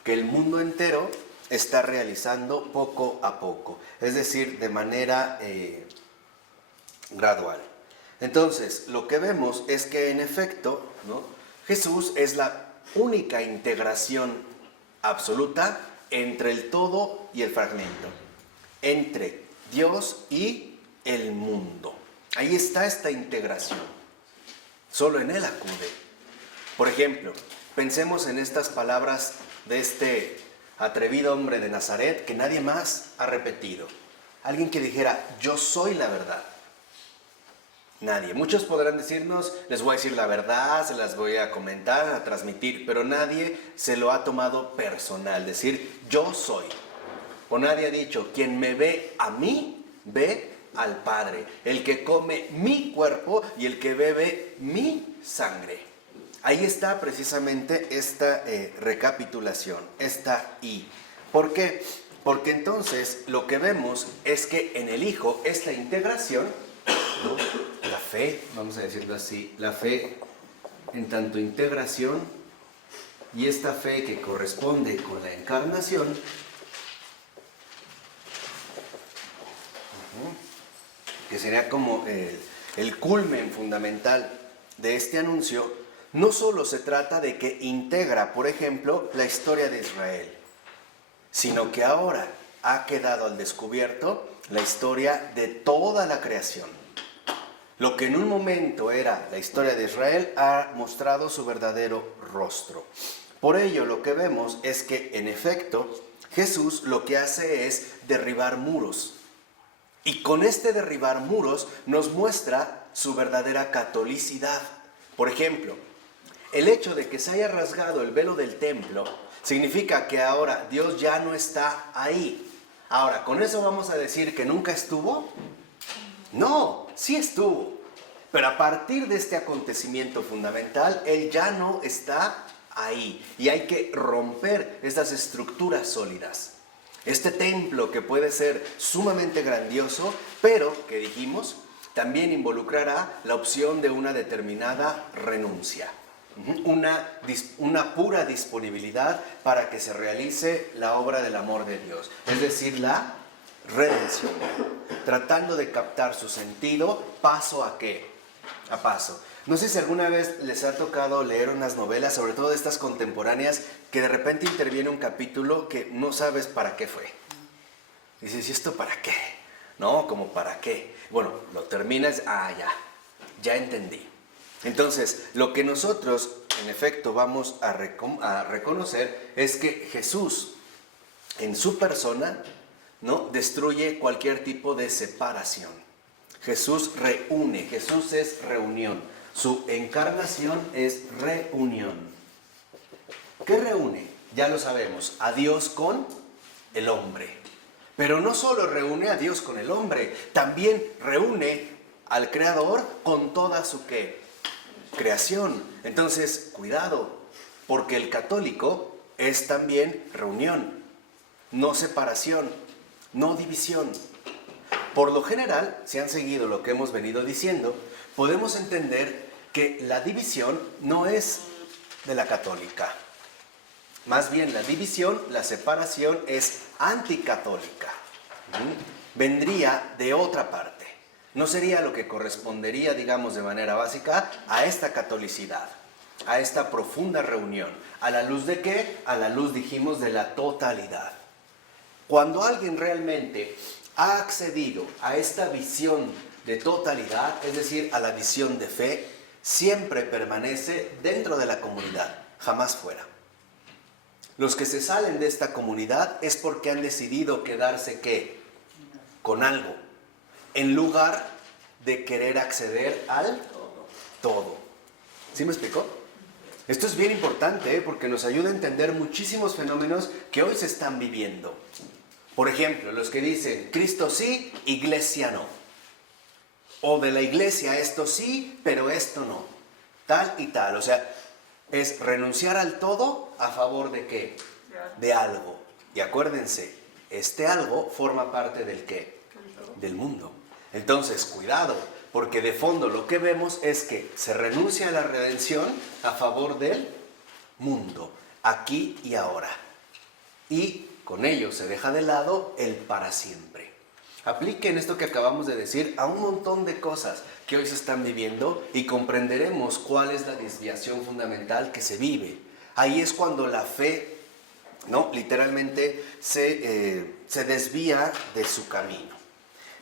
que el mundo entero está realizando poco a poco, es decir, de manera gradual. Entonces, lo que vemos es que en efecto, ¿no? Jesús es la única integración absoluta entre el todo y el fragmento, entre Dios y el mundo. Ahí está esta integración. Solo en Él acude. Por ejemplo, pensemos en estas palabras de este atrevido hombre de Nazaret que nadie más ha repetido. Alguien que dijera, yo soy la verdad. Nadie. Muchos podrán decirnos, les voy a decir la verdad, se las voy a comentar, a transmitir, pero nadie se lo ha tomado personal, decir, yo soy. O nadie ha dicho, quien me ve a mí, ve al Padre. El que come mi cuerpo y el que bebe mi sangre. Ahí está precisamente esta recapitulación, esta I. ¿Por qué? Porque entonces lo que vemos es que en el Hijo esta integración, ¿no? La fe, vamos a decirlo así, la fe en tanto integración y esta fe que corresponde con la encarnación, que sería como el culmen fundamental de este anuncio, no solo se trata de que integra, por ejemplo, la historia de Israel, sino que ahora ha quedado al descubierto la historia de toda la creación. Lo que en un momento era la historia de Israel ha mostrado su verdadero rostro. Por ello, lo que vemos es que, en efecto, Jesús lo que hace es derribar muros. Y con este derribar muros nos muestra su verdadera catolicidad. Por ejemplo, el hecho de que se haya rasgado el velo del templo significa que ahora Dios ya no está ahí. Ahora, ¿con eso vamos a decir que nunca estuvo? No, sí estuvo. Pero a partir de este acontecimiento fundamental, Él ya no está ahí. Y hay que romper estas estructuras sólidas. Este templo que puede ser sumamente grandioso, pero, que dijimos, también involucrará la opción de una determinada renuncia. Una pura disponibilidad para que se realice la obra del amor de Dios. Es decir, la redención. Tratando de captar su sentido paso a qué? A paso. No sé si alguna vez les ha tocado leer unas novelas, sobre todo de estas contemporáneas, que de repente interviene un capítulo que no sabes para qué fue. Dices, ¿y esto para qué? No, ¿como para qué? Bueno, lo terminas, ya entendí. Entonces, lo que nosotros, en efecto, vamos a reconocer es que Jesús, en su persona, ¿no?, destruye cualquier tipo de separación. Jesús reúne, Jesús es reunión. Su encarnación es reunión. ¿Qué reúne? Ya lo sabemos, a Dios con el hombre. Pero no solo reúne a Dios con el hombre, también reúne al Creador con toda su ¿qué? Creación. Entonces, cuidado, porque el católico es también reunión, no separación, no división. Por lo general, si han seguido lo que hemos venido diciendo, podemos entender que la división no es de la católica. Más bien la división, la separación es anticatólica. Vendría de otra parte. No sería lo que correspondería, digamos, de manera básica a esta catolicidad, a esta profunda reunión. ¿A la luz de qué? A la luz, dijimos, de la totalidad. Cuando alguien realmente ha accedido a esta visión de totalidad, es decir, a la visión de fe, siempre permanece dentro de la comunidad, jamás fuera. Los que se salen de esta comunidad es porque han decidido quedarse ¿qué? Con algo, en lugar de querer acceder al todo. ¿Sí me explicó? Esto es bien importante, porque nos ayuda a entender muchísimos fenómenos que hoy se están viviendo. Por ejemplo, los que dicen, Cristo sí, iglesia no. O de la iglesia esto sí, pero esto no. Tal y tal. O sea, es renunciar al todo a favor de ¿qué? De algo. Y acuérdense, este algo forma parte del ¿qué? Del mundo. Entonces, cuidado, porque de fondo lo que vemos es que se renuncia a la redención a favor del mundo, aquí y ahora. Y con ello se deja de lado el para siempre. Apliquen esto que acabamos de decir a un montón de cosas que hoy se están viviendo y comprenderemos cuál es la desviación fundamental que se vive. Ahí es cuando la fe ¿no? Literalmente se desvía de su camino.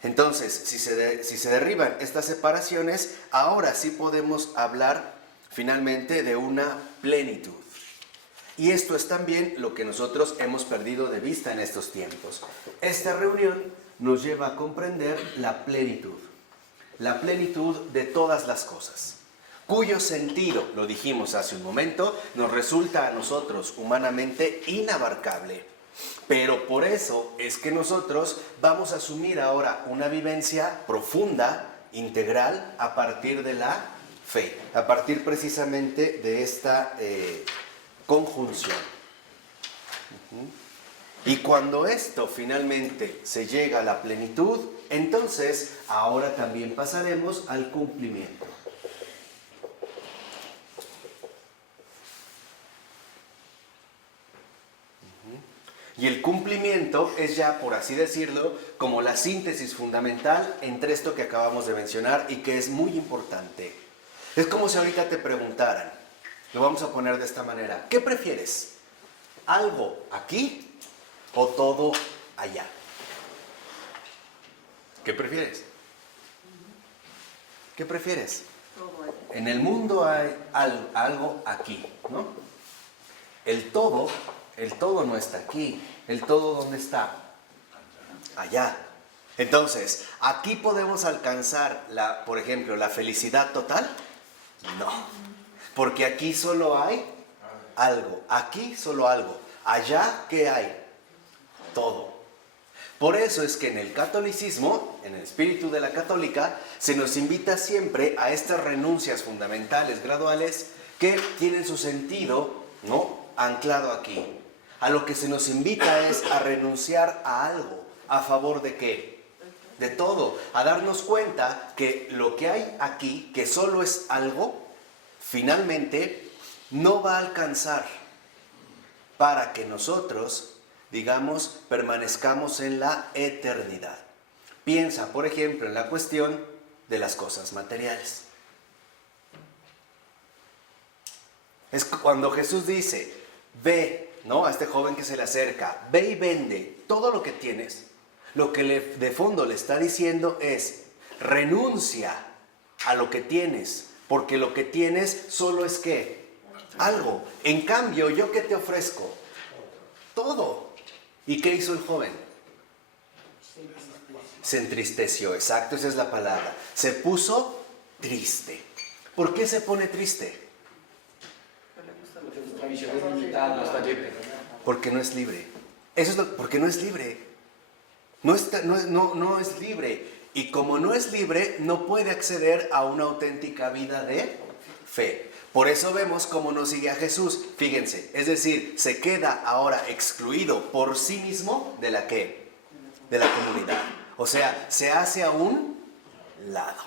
Entonces, si se derriban estas separaciones, ahora sí podemos hablar finalmente de una plenitud. Y esto es también lo que nosotros hemos perdido de vista en estos tiempos. Esta reunión nos lleva a comprender la plenitud de todas las cosas, cuyo sentido, lo dijimos hace un momento, nos resulta a nosotros humanamente inabarcable. Pero por eso es que nosotros vamos a asumir ahora una vivencia profunda, integral, a partir de la fe, a partir precisamente de esta conjunción. Y cuando esto finalmente se llega a la plenitud, entonces ahora también pasaremos al cumplimiento. Y el cumplimiento es ya, por así decirlo, como la síntesis fundamental entre esto que acabamos de mencionar y que es muy importante. Es como si ahorita te preguntaran, lo vamos a poner de esta manera, ¿qué prefieres? ¿Algo aquí o todo allá? ¿Qué prefieres? ¿Qué prefieres? En el mundo hay algo aquí, ¿no? El todo no está aquí. ¿El todo dónde está? Allá. Entonces, ¿aquí podemos alcanzar, por ejemplo, la felicidad total? No. Porque aquí solo hay algo. Aquí solo algo. Allá, ¿qué hay? Todo. Por eso es que en el catolicismo, en el espíritu de la católica, se nos invita siempre a estas renuncias fundamentales, graduales, que tienen su sentido, ¿no?, anclado aquí. A lo que se nos invita es a renunciar a algo. ¿A favor de qué? De todo. A darnos cuenta que lo que hay aquí, que solo es algo, finalmente no va a alcanzar para que nosotros, digamos, permanezcamos en la eternidad. Piensa, por ejemplo, en la cuestión de las cosas materiales. Es cuando Jesús dice, ve, ¿no?, a este joven que se le acerca, ve y vende todo lo que tienes. Lo que de fondo le está diciendo es, renuncia a lo que tienes, porque lo que tienes solo es ¿qué? Algo. En cambio, ¿yo qué te ofrezco? Todo. ¿Y qué hizo el joven? Se entristeció, exacto, esa es la palabra. Se puso triste. ¿Por qué se pone triste? Porque no es libre. Eso es porque no es libre. No es libre. Y como no es libre, no puede acceder a una auténtica vida de fe. Por eso vemos cómo no sigue a Jesús. Fíjense, es decir, se queda ahora excluido por sí mismo de la ¿qué? De la comunidad. O sea, se hace a un lado.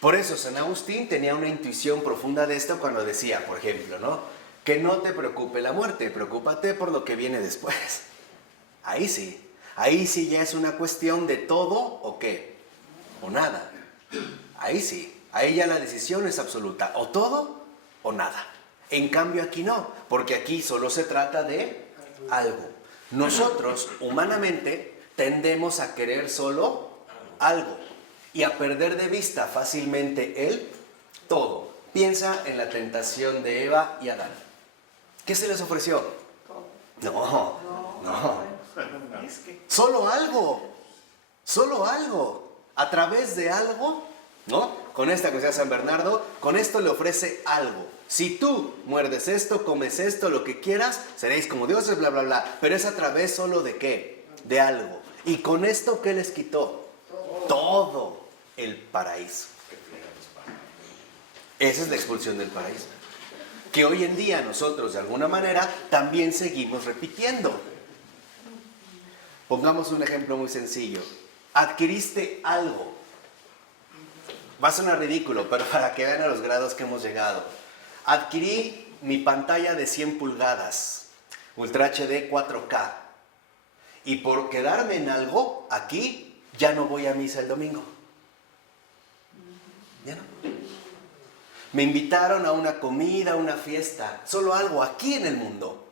Por eso San Agustín tenía una intuición profunda de esto cuando decía, por ejemplo, ¿no?, que no te preocupe la muerte, preocúpate por lo que viene después. Ahí sí ya es una cuestión de todo o qué, o nada. Ahí sí, ahí ya la decisión es absoluta, o todo o nada. En cambio aquí no, porque aquí solo se trata de algo. Nosotros, humanamente, tendemos a querer solo algo y a perder de vista fácilmente el todo. Piensa en la tentación de Eva y Adán. ¿Qué se les ofreció? No. Solo algo. A través de algo, ¿no? Con esta que sea San Bernardo, con esto le ofrece algo. Si tú muerdes esto, comes esto, lo que quieras, seréis como dioses, bla, bla, bla. Pero es a través solo de ¿qué? De algo. Y con esto, ¿qué les quitó? Todo el paraíso. Esa es la expulsión del paraíso. Que hoy en día nosotros, de alguna manera, también seguimos repitiendo. Pongamos un ejemplo muy sencillo. Adquiriste algo. Va a sonar ridículo, pero para que vean a los grados que hemos llegado. Adquirí mi pantalla de 100 pulgadas, Ultra HD 4K. Y por quedarme en algo, aquí ya no voy a misa el domingo. Ya no. Me invitaron a una comida, a una fiesta, solo algo aquí en el mundo.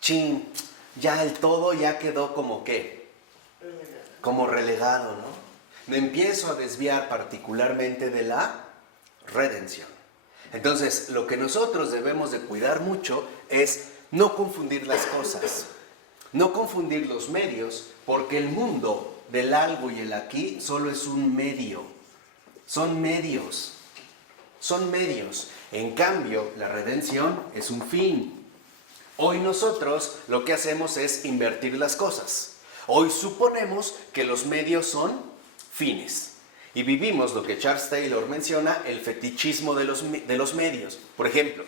Chin, ya el todo ya quedó como ¿qué? Como relegado, ¿no? Me empiezo a desviar particularmente de la redención. Entonces, lo que nosotros debemos de cuidar mucho es no confundir las cosas, no confundir los medios, porque el mundo del algo y el aquí solo es un medio. Son medios. Son medios. En cambio, la redención es un fin. Hoy nosotros lo que hacemos es invertir las cosas. Hoy suponemos que los medios son fines. Y vivimos lo que Charles Taylor menciona, el fetichismo de los medios. Por ejemplo,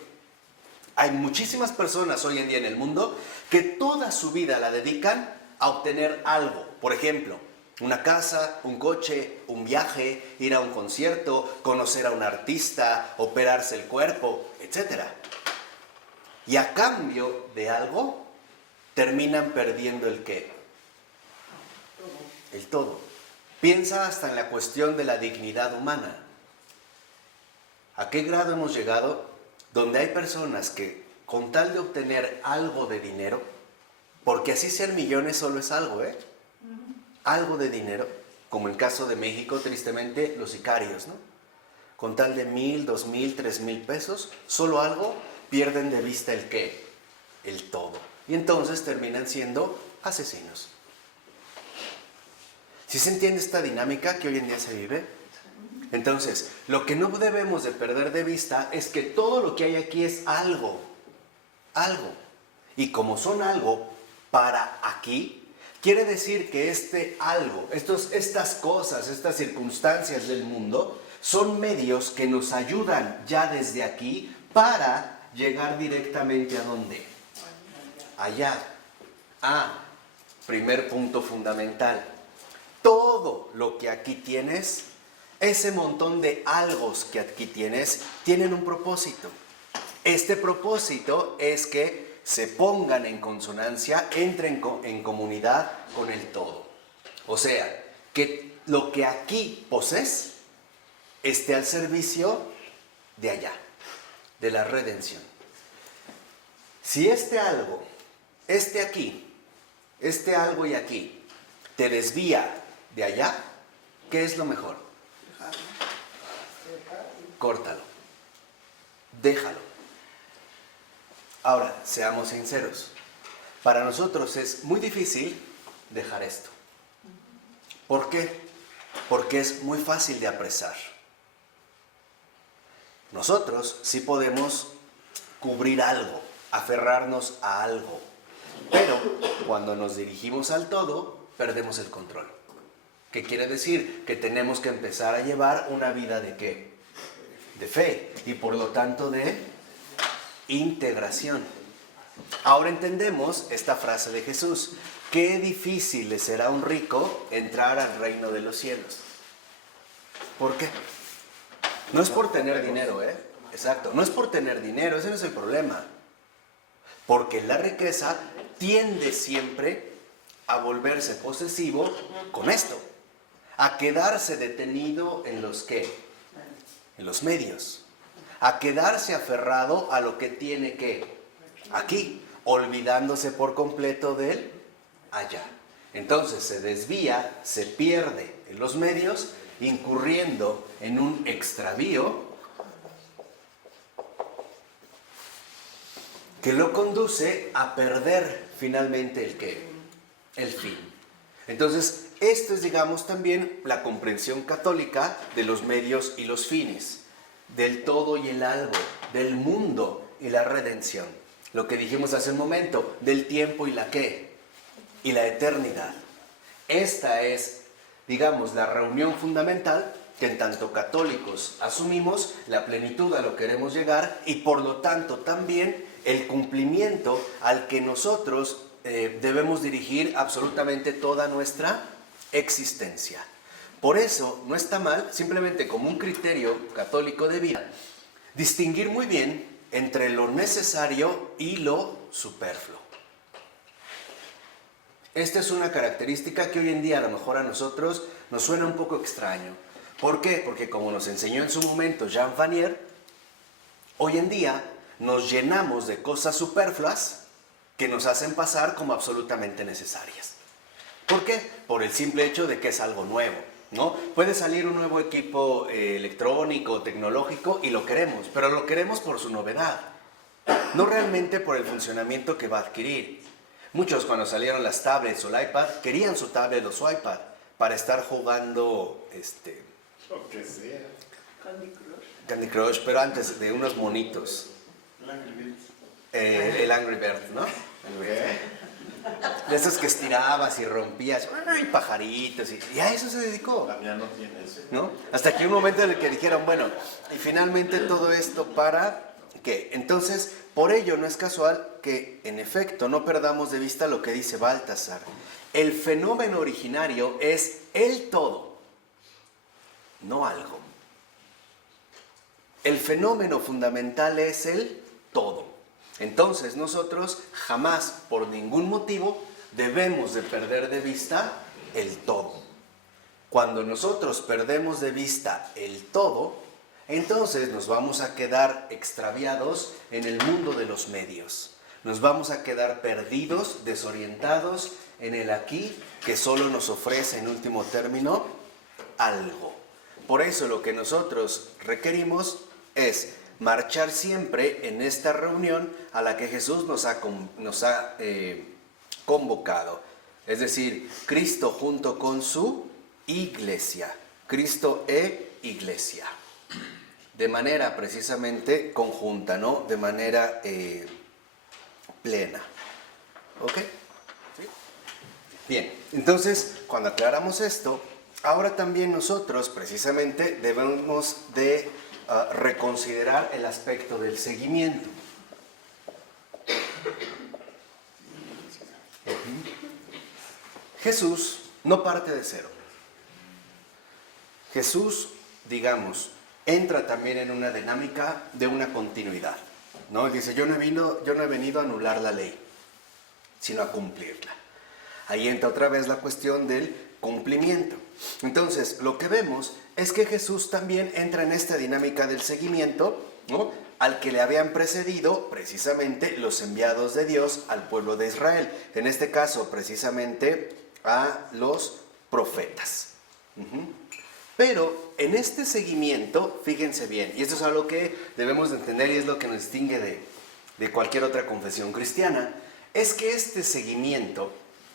hay muchísimas personas hoy en día en el mundo que toda su vida la dedican a obtener algo. Por ejemplo, una casa, un coche, un viaje, ir a un concierto, conocer a un artista, operarse el cuerpo, etc. Y a cambio de algo, terminan perdiendo el qué. El todo. Piensa hasta en la cuestión de la dignidad humana. ¿A qué grado hemos llegado? Donde hay personas que, con tal de obtener algo de dinero, porque así sean millones, solo es algo, algo de dinero, como en el caso de México, tristemente, los sicarios, ¿no? Con tal de 1,000, 2,000, 3,000 pesos, solo algo, pierden de vista el qué, el todo. Y entonces terminan siendo asesinos. ¿Sí se entiende esta dinámica que hoy en día se vive? Entonces, lo que no debemos de perder de vista es que todo lo que hay aquí es algo. Algo. Y como son algo para aquí, quiere decir que este algo, estas cosas, estas circunstancias del mundo, son medios que nos ayudan ya desde aquí para llegar directamente ¿a dónde? Allá. Primer punto fundamental. Todo lo que aquí tienes, ese montón de algos que aquí tienes, tienen un propósito. Este propósito es que se pongan en consonancia, entren en comunidad con el todo. O sea, que lo que aquí posees esté al servicio de allá, de la redención. Si este algo, este algo y aquí, te desvía de allá, ¿qué es lo mejor? Córtalo. Déjalo. Ahora, seamos sinceros. Para nosotros es muy difícil dejar esto. ¿Por qué? Porque es muy fácil de apresar. Nosotros sí podemos cubrir algo, aferrarnos a algo. Pero cuando nos dirigimos al todo, perdemos el control. ¿Qué quiere decir? Que tenemos que empezar a llevar una vida ¿de qué? De fe y por lo tanto de integración. Ahora entendemos esta frase de Jesús. Qué difícil le será a un rico entrar al reino de los cielos. ¿Por qué? No es por tener dinero, Exacto, no es por tener dinero, ese no es el problema. Porque la riqueza tiende siempre a volverse posesivo con esto. A quedarse detenido en los ¿qué? En los medios. A quedarse aferrado a lo que tiene que aquí, olvidándose por completo de él allá. Entonces se desvía, se pierde en los medios, incurriendo en un extravío que lo conduce a perder finalmente el ¿qué? El fin. Entonces, esto es, digamos, también la comprensión católica de los medios y los fines, del todo y el algo, del mundo y la redención. Lo que dijimos hace un momento, del tiempo y la ¿qué? Y la eternidad. Esta es, digamos, la reunión fundamental que en tanto católicos asumimos, la plenitud a lo que queremos llegar y por lo tanto también el cumplimiento al que nosotros debemos dirigir absolutamente toda nuestra existencia. Por eso no está mal, simplemente como un criterio católico de vida, distinguir muy bien entre lo necesario y lo superfluo. Esta es una característica que hoy en día a lo mejor a nosotros nos suena un poco extraño. ¿Por qué? Porque como nos enseñó en su momento Jean Vanier, Hoy en día nos llenamos de cosas superfluas que nos hacen pasar como absolutamente necesarias. ¿Por qué? Por el simple hecho de que es algo nuevo, ¿no? Puede salir un nuevo equipo electrónico, tecnológico y lo queremos, pero lo queremos por su novedad, no realmente por el funcionamiento que va a adquirir. Muchos cuando salieron las tablets o el iPad querían su tablet o su iPad para estar jugando Lo que sea. Candy Crush, pero antes de unos monitos. El Angry Bird, ¿no? De esos que estirabas y rompías, y pajaritos, y a eso se dedicó. La mía no tiene eso. ¿No? Hasta que un momento en el que dijeron, bueno, y finalmente todo esto para ¿qué? Entonces, por ello no es casual que, en efecto, no perdamos de vista lo que dice Baltasar. El fenómeno originario es el todo, no algo. El fenómeno fundamental es el todo. Entonces, nosotros jamás, por ningún motivo, debemos de perder de vista el todo. Cuando nosotros perdemos de vista el todo, entonces nos vamos a quedar extraviados en el mundo de los medios. Nos vamos a quedar perdidos, desorientados en el aquí, que solo nos ofrece en último término algo. Por eso lo que nosotros requerimos es marchar siempre en esta reunión a la que Jesús nos ha convocado. Es decir, Cristo junto con su iglesia. Cristo e iglesia. De manera precisamente conjunta, ¿no? De manera plena. ¿Ok? ¿Sí? Bien, entonces, cuando aclaramos esto, ahora también nosotros precisamente debemos de reconsiderar el aspecto del seguimiento. Jesús no parte de cero. Jesús, digamos, entra también en una dinámica de una continuidad, ¿no? Dice, yo no he venido a anular la ley, sino a cumplirla. Ahí entra otra vez la cuestión del cumplimiento. Entonces, lo que vemos es que Jesús también entra en esta dinámica del seguimiento, ¿no? Al que le habían precedido precisamente los enviados de Dios al pueblo de Israel. En este caso, precisamente a los profetas. Pero en este seguimiento, fíjense bien, y esto es algo que debemos de entender y es lo que nos distingue de cualquier otra confesión cristiana, es que este seguimiento,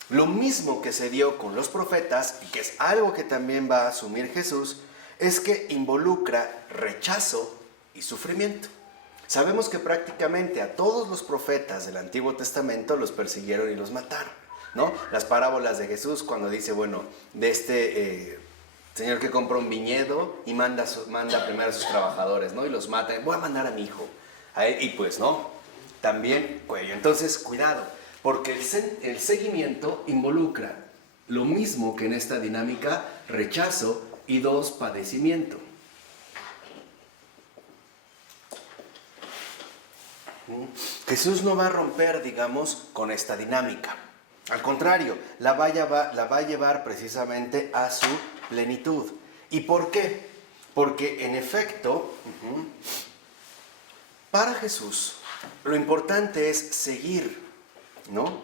lo mismo que se dio con los profetas, y que es algo que también va a asumir Jesús, es que involucra rechazo y sufrimiento. Sabemos que prácticamente a todos los profetas del Antiguo Testamento los persiguieron y los mataron, ¿no? Las parábolas de Jesús cuando dice, bueno, de este señor que compra un viñedo y manda primero a sus trabajadores, ¿no? Y los mata, voy a mandar a mi hijo. A él, y pues no, también cuello. Entonces, cuidado, porque el seguimiento involucra lo mismo que en esta dinámica, rechazo y padecimiento. Jesús no va a romper, digamos, con esta dinámica. Al contrario, la va a llevar precisamente a su plenitud. ¿Y por qué? Porque en efecto, para Jesús, lo importante es seguir, ¿no?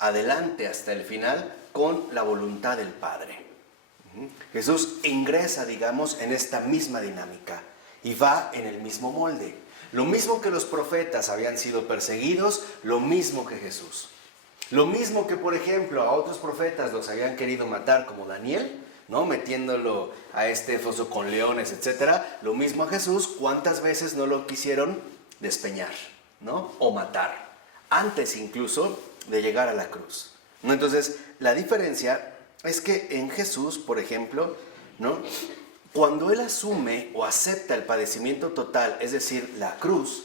Adelante hasta el final con la voluntad del Padre. Jesús ingresa, digamos, en esta misma dinámica y va en el mismo molde. Lo mismo que los profetas habían sido perseguidos, lo mismo que Jesús. Lo mismo que, por ejemplo, a otros profetas los habían querido matar, como Daniel, ¿no? Metiéndolo a este foso con leones, etc. Lo mismo a Jesús, ¿cuántas veces no lo quisieron despeñar, ¿no? O matar, antes incluso de llegar a la cruz, ¿no? Entonces, la diferencia es que en Jesús, por ejemplo, ¿no? Cuando Él asume o acepta el padecimiento total, es decir, la cruz,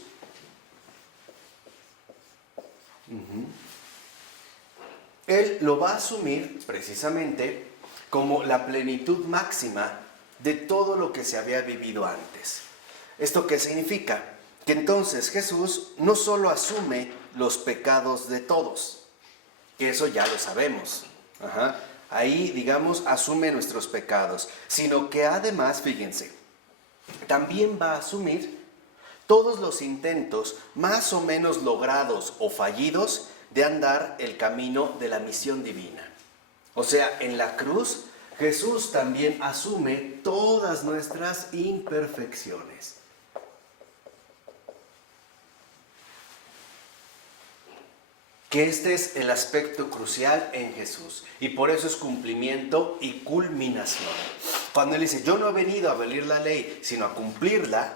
Él lo va a asumir precisamente como la plenitud máxima de todo lo que se había vivido antes. ¿Esto qué significa? Que entonces Jesús no solo asume los pecados de todos, que eso ya lo sabemos, ahí, digamos, asume nuestros pecados, sino que además, fíjense, también va a asumir todos los intentos más o menos logrados o fallidos de andar el camino de la misión divina. O sea, en la cruz Jesús también asume todas nuestras imperfecciones. Que este es el aspecto crucial en Jesús y por eso es cumplimiento y culminación. Cuando él dice, yo no he venido a abolir la ley, sino a cumplirla,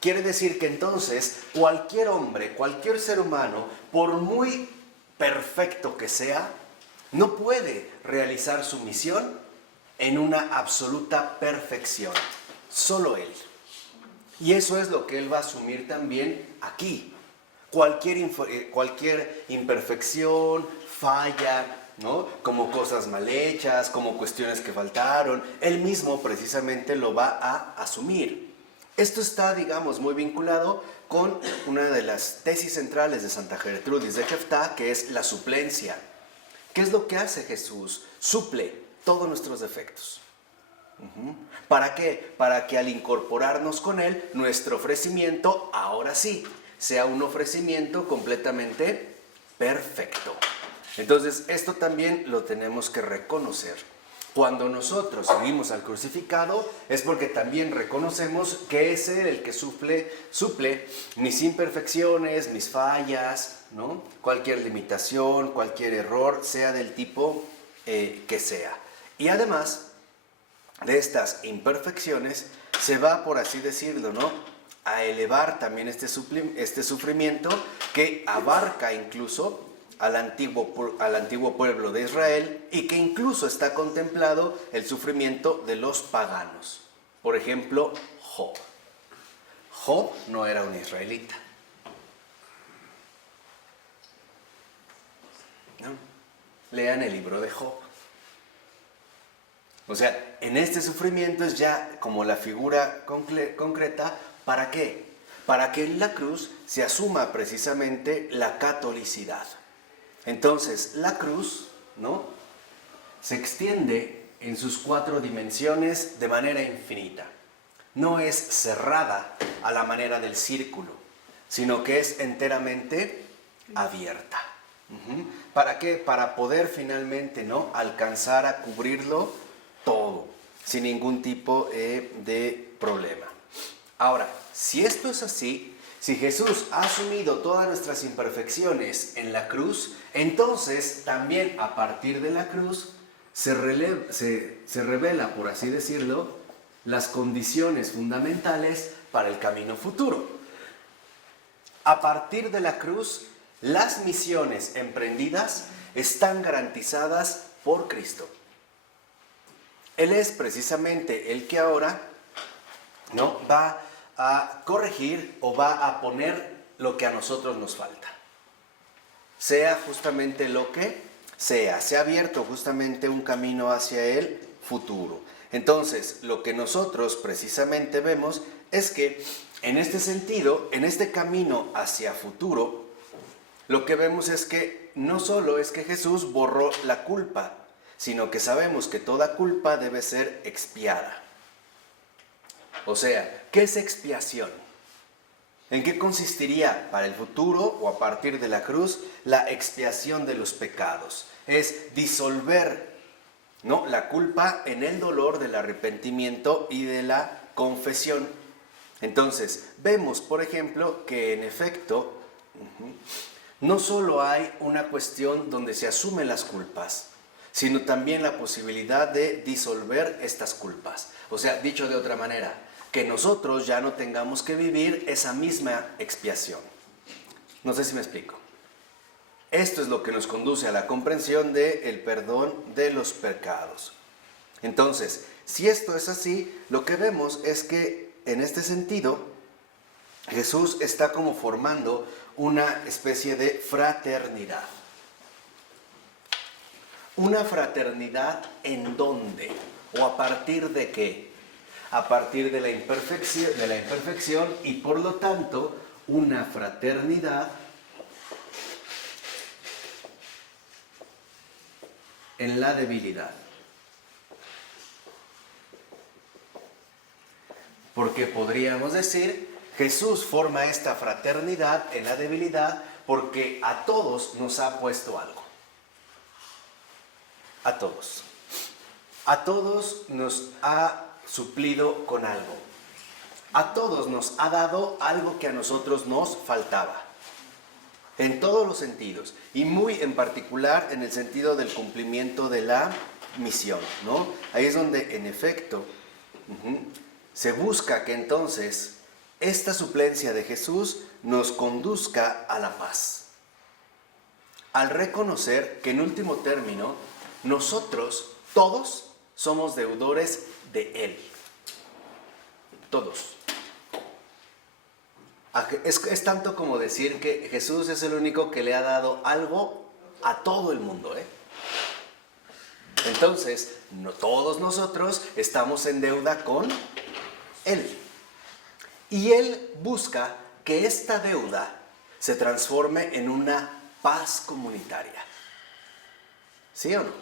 quiere decir que entonces cualquier hombre, cualquier ser humano, por muy perfecto que sea, no puede realizar su misión en una absoluta perfección. Solo él. Y eso es lo que él va a asumir también aquí. Cualquier imperfección, falla, ¿no? Como cosas mal hechas, como cuestiones que faltaron, él mismo precisamente lo va a asumir. Esto está, digamos, muy vinculado con una de las tesis centrales de Santa Gertrudis de Jephthah, que es la suplencia. ¿Qué es lo que hace Jesús? Suple todos nuestros defectos. ¿Para qué? Para que al incorporarnos con él, nuestro ofrecimiento, ahora sí, sea un ofrecimiento completamente perfecto. Entonces, esto también lo tenemos que reconocer. Cuando nosotros seguimos al crucificado, es porque también reconocemos que es Él el que suple mis imperfecciones, mis fallas, ¿no? Cualquier limitación, cualquier error, sea del tipo que sea. Y además de estas imperfecciones, se va, por así decirlo, ¿no?, a elevar también este sufrimiento que abarca incluso al antiguo pueblo de Israel y que incluso está contemplado el sufrimiento de los paganos. Por ejemplo, Job. Job no era un israelita, ¿no? Lean el libro de Job. O sea, en este sufrimiento es ya como la figura concreta. ¿Para qué? Para que en la cruz se asuma precisamente la catolicidad. Entonces, la cruz, ¿no?, se extiende en sus 4 dimensiones de manera infinita. No es cerrada a la manera del círculo, sino que es enteramente abierta. ¿Para qué? Para poder finalmente, ¿no?, alcanzar a cubrirlo todo, sin ningún tipo de problema. Ahora, si esto es así, si Jesús ha asumido todas nuestras imperfecciones en la cruz, entonces también a partir de la cruz se revela, por así decirlo, las condiciones fundamentales para el camino futuro. A partir de la cruz, las misiones emprendidas están garantizadas por Cristo. Él es precisamente el que ahora, ¿no?, va a corregir o va a poner lo que a nosotros nos falta. Sea justamente lo que sea, se ha abierto justamente un camino hacia el futuro. Entonces, lo que nosotros precisamente vemos es que en este sentido, en este camino hacia futuro, lo que vemos es que no solo es que Jesús borró la culpa, sino que sabemos que toda culpa debe ser expiada. O sea, ¿qué es expiación? ¿En qué consistiría para el futuro o a partir de la cruz la expiación de los pecados? Es disolver, ¿no?, la culpa en el dolor del arrepentimiento y de la confesión. Entonces, vemos, por ejemplo, que en efecto, no solo hay una cuestión donde se asumen las culpas, sino también la posibilidad de disolver estas culpas. O sea, dicho de otra manera, que nosotros ya no tengamos que vivir esa misma expiación. No sé si me explico. Esto es lo que nos conduce a la comprensión del perdón de los pecados. Entonces, si esto es así, lo que vemos es que en este sentido, Jesús está como formando una especie de fraternidad. ¿Una fraternidad en dónde? ¿O a partir de qué? A partir de la imperfección y por lo tanto una fraternidad en la debilidad. Porque podríamos decir Jesús forma esta fraternidad en la debilidad porque a todos nos ha puesto algo. A todos. A todos nos ha suplido con algo. A todos nos ha dado algo que a nosotros nos faltaba. En todos los sentidos. Y muy en particular en el sentido del cumplimiento de la misión, ¿no? Ahí es donde, en efecto, se busca que entonces esta suplencia de Jesús nos conduzca a la paz. Al reconocer que en último término, nosotros, todos, somos deudores de Él. Todos. Es tanto como decir que Jesús es el único que le ha dado algo a todo el mundo, ¿eh? Entonces, no todos nosotros estamos en deuda con Él. Y Él busca que esta deuda se transforme en una paz comunitaria. ¿Sí o no?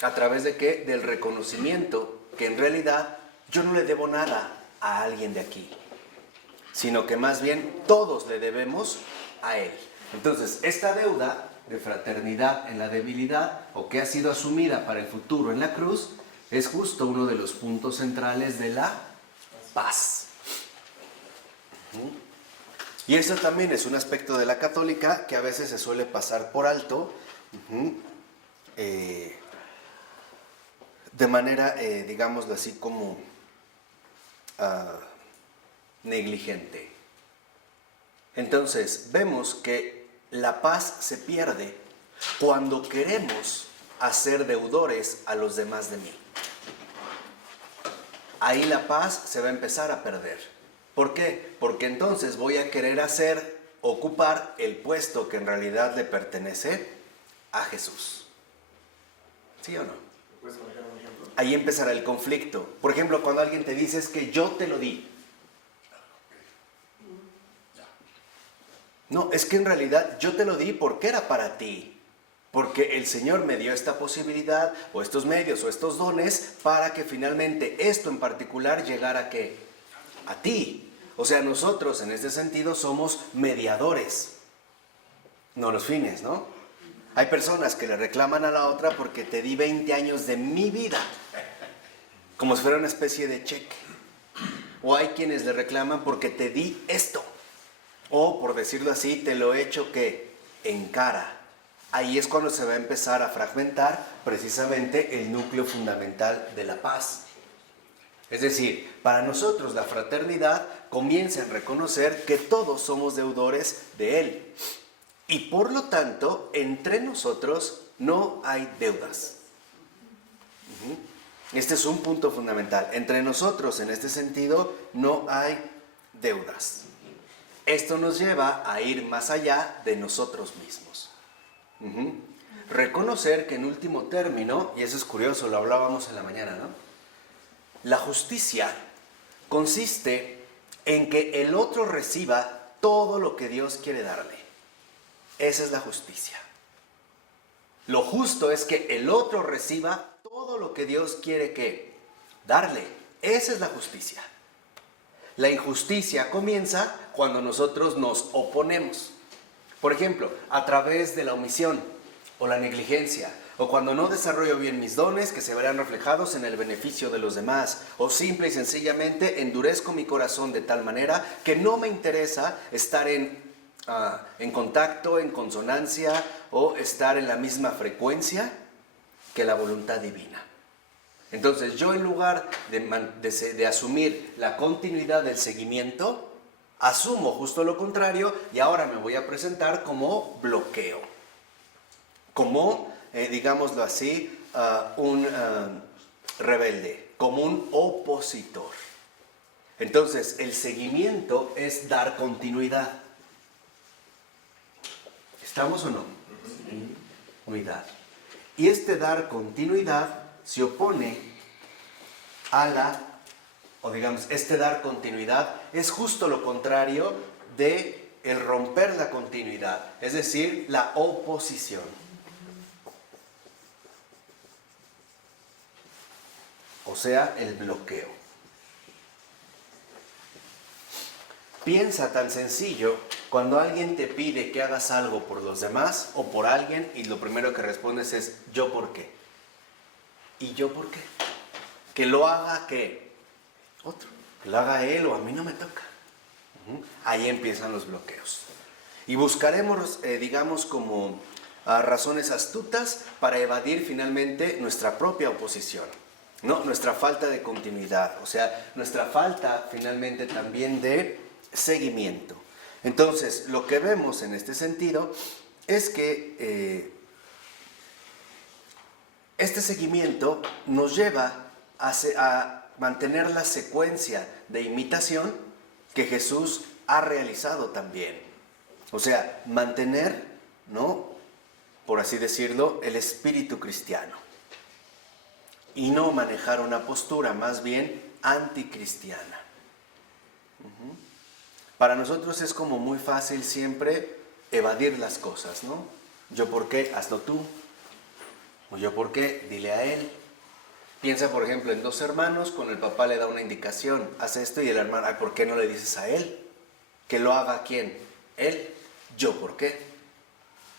¿A través de qué? Del reconocimiento que en realidad yo no le debo nada a alguien de aquí, sino que más bien todos le debemos a Él. Entonces, esta deuda de fraternidad en la debilidad, o que ha sido asumida para el futuro en la cruz, es justo uno de los puntos centrales de la paz. Y eso también es un aspecto de la católica que a veces se suele pasar por alto, de manera, digámoslo así, como negligente. Entonces, vemos que la paz se pierde cuando queremos hacer deudores a los demás de mí. Ahí la paz se va a empezar a perder. ¿Por qué? Porque entonces voy a querer ocupar el puesto que en realidad le pertenece a Jesús. ¿Sí o no? ¿Puedes marcar un ejemplo? Ahí empezará el conflicto. Por ejemplo, cuando alguien te dice es que yo te lo di. No, es que en realidad yo te lo di porque era para ti. Porque el Señor me dio esta posibilidad, o estos medios, o estos dones, para que finalmente esto en particular llegara ¿a qué? A ti. O sea, nosotros en este sentido somos mediadores, no los fines, ¿no? Hay personas que le reclaman a la otra porque te di 20 años de mi vida, como si fuera una especie de cheque. O hay quienes le reclaman porque te di esto. O, por decirlo así, te lo he hecho ¿qué? En cara. Ahí es cuando se va a empezar a fragmentar precisamente el núcleo fundamental de la paz. Es decir, para nosotros la fraternidad comienza en reconocer que todos somos deudores de Él. Y por lo tanto, entre nosotros no hay deudas. Este es un punto fundamental. Entre nosotros, en este sentido, no hay deudas. Esto nos lleva a ir más allá de nosotros mismos. Reconocer que en último término, y eso es curioso, lo hablábamos en la mañana, ¿no? La justicia consiste en que el otro reciba todo lo que Dios quiere darle. Esa es la justicia. Lo justo es que el otro reciba todo lo que Dios quiere ¿qué? Darle. Esa es la justicia. La injusticia comienza cuando nosotros nos oponemos. Por ejemplo, a través de la omisión o la negligencia, o cuando no desarrollo bien mis dones que se verán reflejados en el beneficio de los demás, o simple y sencillamente endurezco mi corazón de tal manera que no me interesa estar en contacto, en consonancia o estar en la misma frecuencia que la voluntad divina. Entonces yo, en lugar de asumir la continuidad del seguimiento, asumo justo lo contrario y ahora me voy a presentar como bloqueo, como, digámoslo así, un rebelde, como un opositor. Entonces el seguimiento es dar continuidad. ¿Estamos o no? Unidad. Y este dar continuidad se opone este dar continuidad es justo lo contrario de el romper la continuidad, es decir, la oposición. O sea, el bloqueo. piensa tan sencillo cuando alguien te pide que hagas algo por los demás o por alguien y lo primero que respondes es ¿yo por qué? ¿Y yo por qué? Que lo haga ¿qué? Otro. Que lo haga él o a mí no me toca. Ahí empiezan los bloqueos. Y buscaremos, digamos, como razones astutas para evadir finalmente nuestra propia oposición, ¿no? Nuestra falta de continuidad, o sea, nuestra falta finalmente también de seguimiento. Entonces, lo que vemos en este sentido es que este seguimiento nos lleva a mantener la secuencia de imitación que Jesús ha realizado también. O sea, mantener, ¿no?, por así decirlo, el espíritu cristiano. Y no manejar una postura más bien anticristiana. Para nosotros es como muy fácil siempre evadir las cosas, ¿no? Yo por qué, hazlo tú. O yo por qué, dile a él. Piensa, por ejemplo, en dos hermanos, cuando el papá le da una indicación, haz esto, y el hermano, ay, ¿por qué no le dices a él? ¿Que lo haga quién? Él. ¿Yo por qué?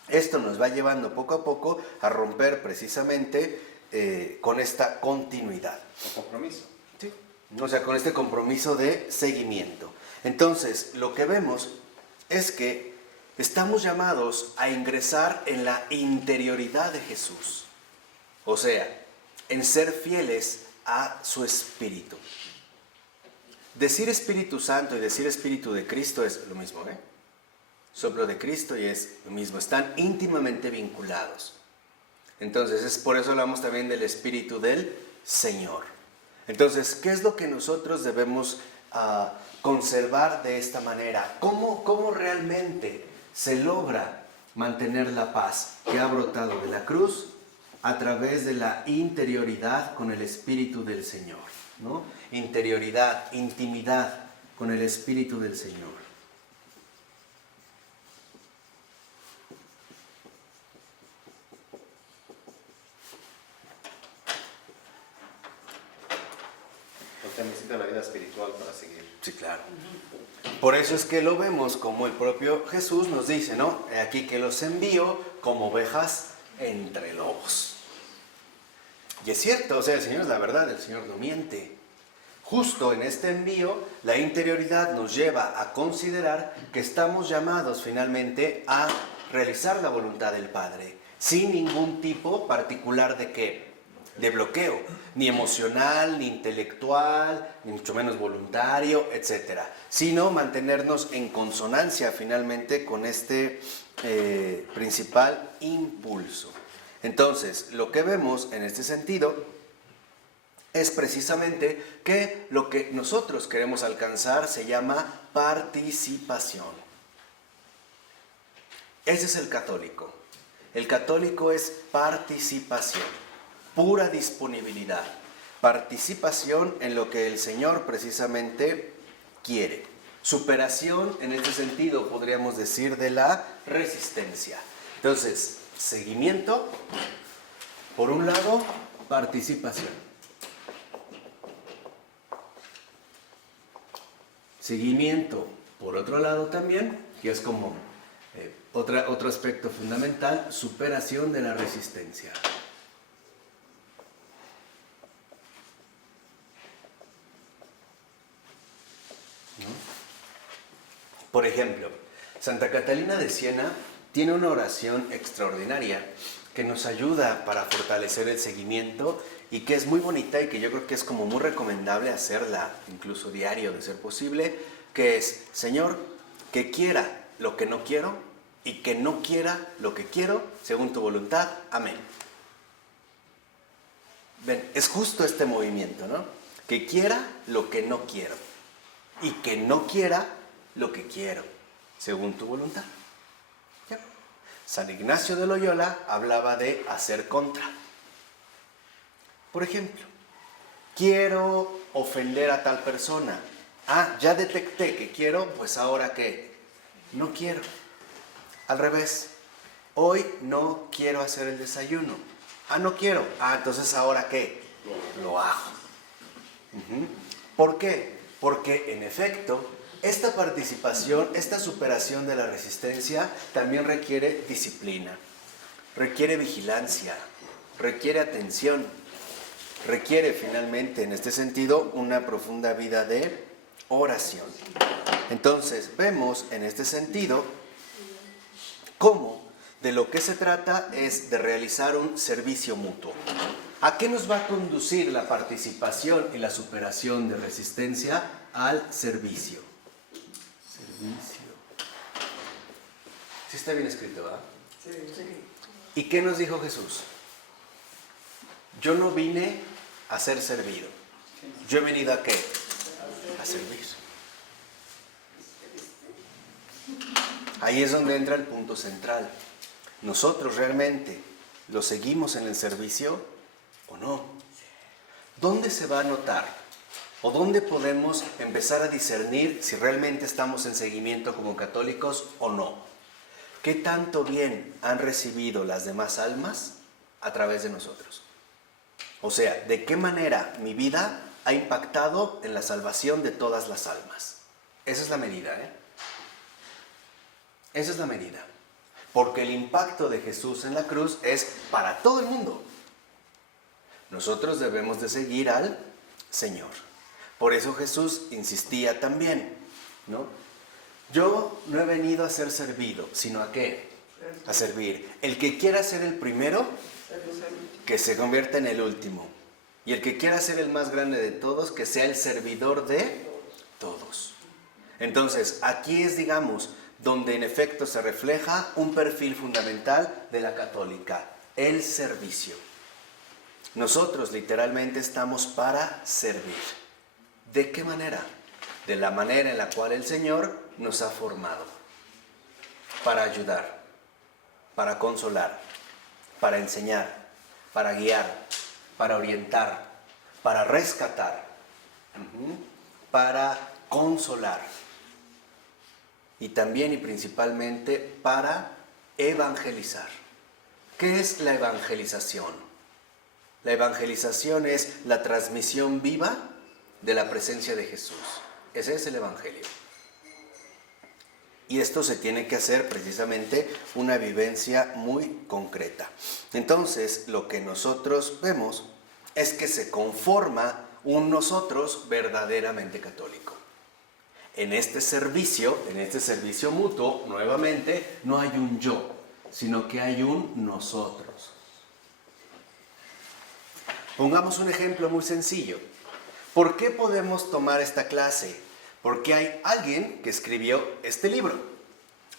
Esto nos va llevando poco a poco a romper precisamente con esta continuidad. Un compromiso. Sí. O sea, con este compromiso de seguimiento. Entonces, lo que vemos es que estamos llamados a ingresar en la interioridad de Jesús. O sea, en ser fieles a su Espíritu. Decir Espíritu Santo y decir Espíritu de Cristo es lo mismo, ¿eh? Soplo de Cristo y es lo mismo. Están íntimamente vinculados. Entonces, por eso hablamos también del Espíritu del Señor. Entonces, ¿qué es lo que nosotros debemos conservar de esta manera? ¿Cómo realmente se logra mantener la paz que ha brotado de la cruz? A través de la interioridad con el Espíritu del Señor, ¿no? Interioridad, intimidad con el Espíritu del Señor. Porque necesita la vida espiritual para seguir. Sí, claro. Por eso es que lo vemos como el propio Jesús nos dice, ¿no? He aquí que los envío como ovejas entre lobos. Y es cierto, o sea, el Señor es la verdad, el Señor no miente. Justo en este envío, la interioridad nos lleva a considerar que estamos llamados finalmente a realizar la voluntad del Padre, sin ningún tipo particular de ¿qué? De bloqueo, ni emocional, ni intelectual, ni mucho menos voluntario, etc. Sino mantenernos en consonancia finalmente con este principal impulso. Entonces, lo que vemos en este sentido es precisamente que lo que nosotros queremos alcanzar se llama participación. Ese es el católico. El católico es participación, pura disponibilidad, participación en lo que el Señor precisamente quiere. Superación, en este sentido, podríamos decir, de la resistencia. Entonces, seguimiento, por un lado, participación. Seguimiento, por otro lado también, que es como otro aspecto fundamental, superación de la resistencia. ¿No? Por ejemplo, Santa Catalina de Siena tiene una oración extraordinaria que nos ayuda para fortalecer el seguimiento y que es muy bonita y que yo creo que es como muy recomendable hacerla incluso diario de ser posible, que es: Señor, que quiera lo que no quiero y que no quiera lo que quiero, según tu voluntad. Amén. Ven, es justo este movimiento, ¿no? Que quiera lo que no quiero y que no quiera lo que quiero, según tu voluntad. ¿Ya? San Ignacio de Loyola hablaba de hacer contra. Por ejemplo, quiero ofender a tal persona. Ah, ya detecté que quiero, pues ahora ¿qué? No quiero. Al revés, hoy no quiero hacer el desayuno. Ah, no quiero. Ah, entonces ahora ¿qué? Lo hago. ¿Por qué? Porque en efecto esta participación, esta superación de la resistencia también requiere disciplina, requiere vigilancia, requiere atención, requiere finalmente en este sentido una profunda vida de oración. Entonces vemos en este sentido cómo de lo que se trata es de realizar un servicio mutuo. ¿A qué nos va a conducir la participación y la superación de resistencia? Al servicio. Servicio. Sí está bien escrito, ¿verdad? Sí. ¿Y qué nos dijo Jesús? Yo no vine a ser servido. Yo he venido ¿a qué? A servir. Ahí es donde entra el punto central. ¿Nosotros realmente lo seguimos en el servicio o no? ¿Dónde se va a notar? ¿O dónde podemos empezar a discernir si realmente estamos en seguimiento como católicos o no? ¿Qué tanto bien han recibido las demás almas a través de nosotros? O sea, ¿de qué manera mi vida ha impactado en la salvación de todas las almas? Esa es la medida, ¿eh? Esa es la medida. Porque el impacto de Jesús en la cruz es para todo el mundo. Nosotros debemos de seguir al Señor. Por eso Jesús insistía también, ¿no? Yo no he venido a ser servido, sino ¿a qué? A servir. El que quiera ser el primero, que se convierta en el último. Y el que quiera ser el más grande de todos, que sea el servidor de todos. Entonces, aquí es, digamos, donde en efecto se refleja un perfil fundamental de la católica, el servicio. Nosotros literalmente estamos para servir. ¿De qué manera? De la manera en la cual el Señor nos ha formado. Para ayudar, para consolar, para enseñar, para guiar, para orientar, para rescatar, para consolar. Y también y principalmente para evangelizar. ¿Qué es la evangelización? La evangelización es la transmisión viva de la presencia de Jesús. Ese es el evangelio. Y esto se tiene que hacer precisamente una vivencia muy concreta. Entonces, lo que nosotros vemos es que se conforma un nosotros verdaderamente católico. En este servicio mutuo, nuevamente, no hay un yo, sino que hay un nosotros. Pongamos un ejemplo muy sencillo. ¿Por qué podemos tomar esta clase? Porque hay alguien que escribió este libro.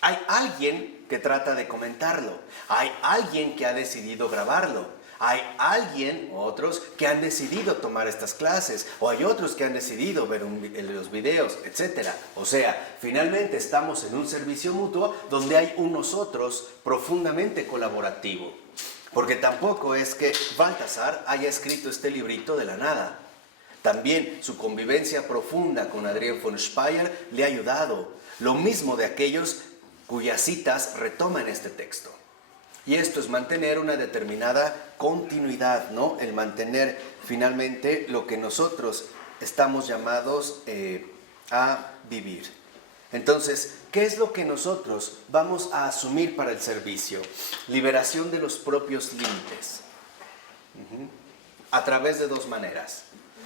Hay alguien que trata de comentarlo. Hay alguien que ha decidido grabarlo. Hay alguien, otros, que han decidido tomar estas clases, o hay otros que han decidido ver los videos, etc. O sea, finalmente estamos en un servicio mutuo donde hay un nosotros profundamente colaborativo. Porque tampoco es que Baltasar haya escrito este librito de la nada. También su convivencia profunda con Adrián von Speyer le ha ayudado. Lo mismo de aquellos cuyas citas retoman este texto. Y esto es mantener una determinada continuidad, ¿no? El mantener finalmente lo que nosotros estamos llamados a vivir. Entonces, ¿qué es lo que nosotros vamos a asumir para el servicio? Liberación de los propios límites. A través de dos maneras.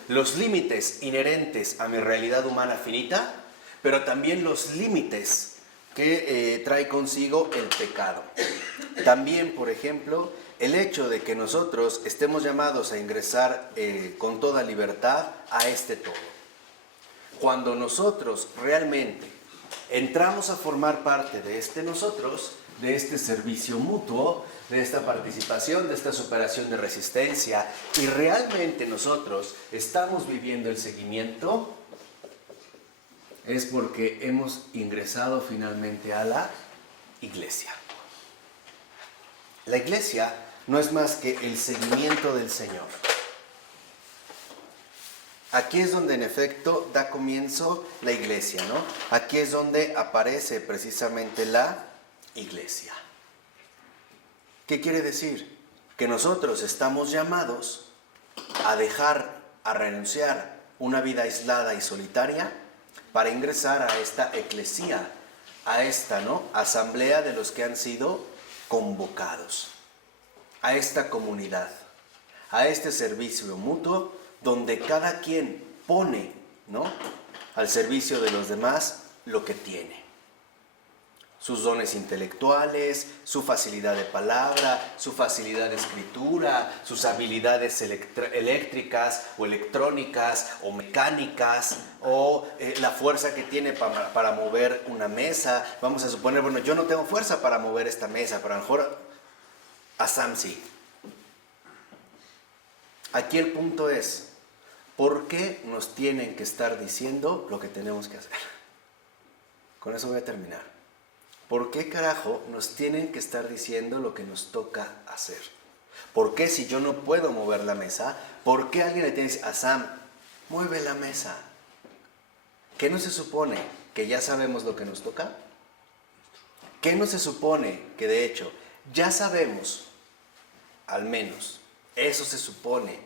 Los límites inherentes a mi realidad humana finita, pero también los límites que trae consigo el pecado. También, por ejemplo, el hecho de que nosotros estemos llamados a ingresar con toda libertad a este todo. Cuando nosotros realmente entramos a formar parte de este nosotros, de este servicio mutuo, de esta participación, de esta superación de resistencia, y realmente nosotros estamos viviendo el seguimiento, es porque hemos ingresado finalmente a la iglesia. La iglesia no es más que el seguimiento del Señor. Aquí es donde en efecto da comienzo la iglesia, ¿no? Aquí es donde aparece precisamente la iglesia. ¿Qué quiere decir? Que nosotros estamos llamados a dejar, a renunciar una vida aislada y solitaria para ingresar a esta eclesía, a esta, ¿no?, asamblea de los que han sido convocados, a esta comunidad, a este servicio mutuo donde cada quien pone, ¿no?, al servicio de los demás lo que tiene. Sus dones intelectuales, su facilidad de palabra, su facilidad de escritura, sus habilidades eléctricas o electrónicas o mecánicas, o la fuerza que tiene para mover una mesa. Vamos a suponer, bueno, yo no tengo fuerza para mover esta mesa, pero a lo mejor Asam sí. Aquí el punto es, ¿por qué nos tienen que estar diciendo lo que tenemos que hacer? Con eso voy a terminar. ¿Por qué carajo nos tienen que estar diciendo lo que nos toca hacer? ¿Por qué si yo no puedo mover la mesa, por qué alguien le tiene que decir, Asam, mueve la mesa? ¿Qué no se supone que ya sabemos lo que nos toca? ¿Qué no se supone que de hecho ya sabemos, al menos eso se supone,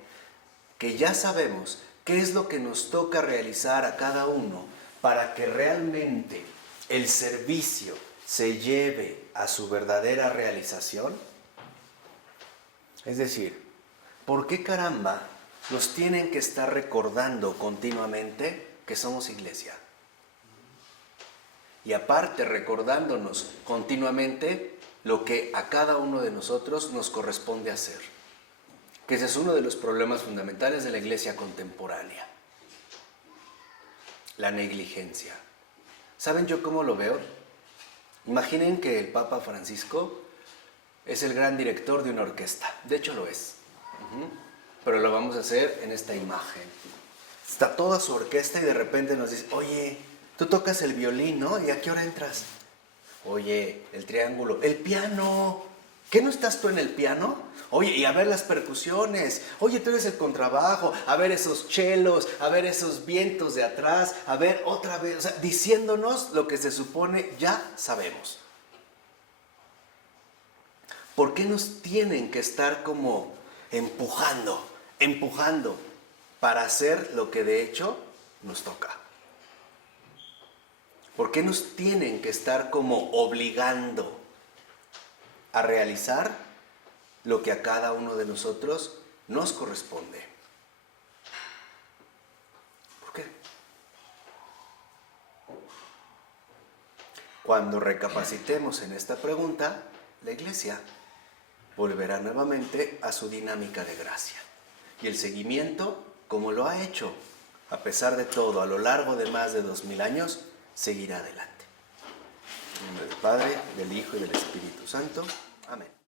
que ya sabemos qué es lo que nos toca realizar a cada uno para que realmente el servicio se lleve a su verdadera realización? Es decir, ¿por qué caramba nos tienen que estar recordando continuamente que somos iglesia? Y aparte recordándonos continuamente lo que a cada uno de nosotros nos corresponde hacer. Que ese es uno de los problemas fundamentales de la iglesia contemporánea. La negligencia. ¿Saben yo cómo lo veo? Imaginen que el Papa Francisco es el gran director de una orquesta. De hecho lo es. Pero lo vamos a hacer en esta imagen. Está toda su orquesta y de repente nos dice, oye, tú tocas el violín, ¿no? ¿Y a qué hora entras? Oye, el triángulo, el piano. ¿Qué no estás tú en el piano? Oye, y a ver las percusiones. Oye, tú eres el contrabajo. A ver esos chelos, a ver esos vientos de atrás, a ver otra vez. O sea, diciéndonos lo que se supone ya sabemos. ¿Por qué nos tienen que estar como empujando para hacer lo que de hecho nos toca? ¿Por qué nos tienen que estar como obligando a realizar lo que a cada uno de nosotros nos corresponde? ¿Por qué? Cuando recapacitemos en esta pregunta, la iglesia volverá nuevamente a su dinámica de gracia. Y el seguimiento, como lo ha hecho, a pesar de todo, a lo largo de más de 2000 años, seguirá adelante. En nombre del Padre, del Hijo y del Espíritu Santo. Amén.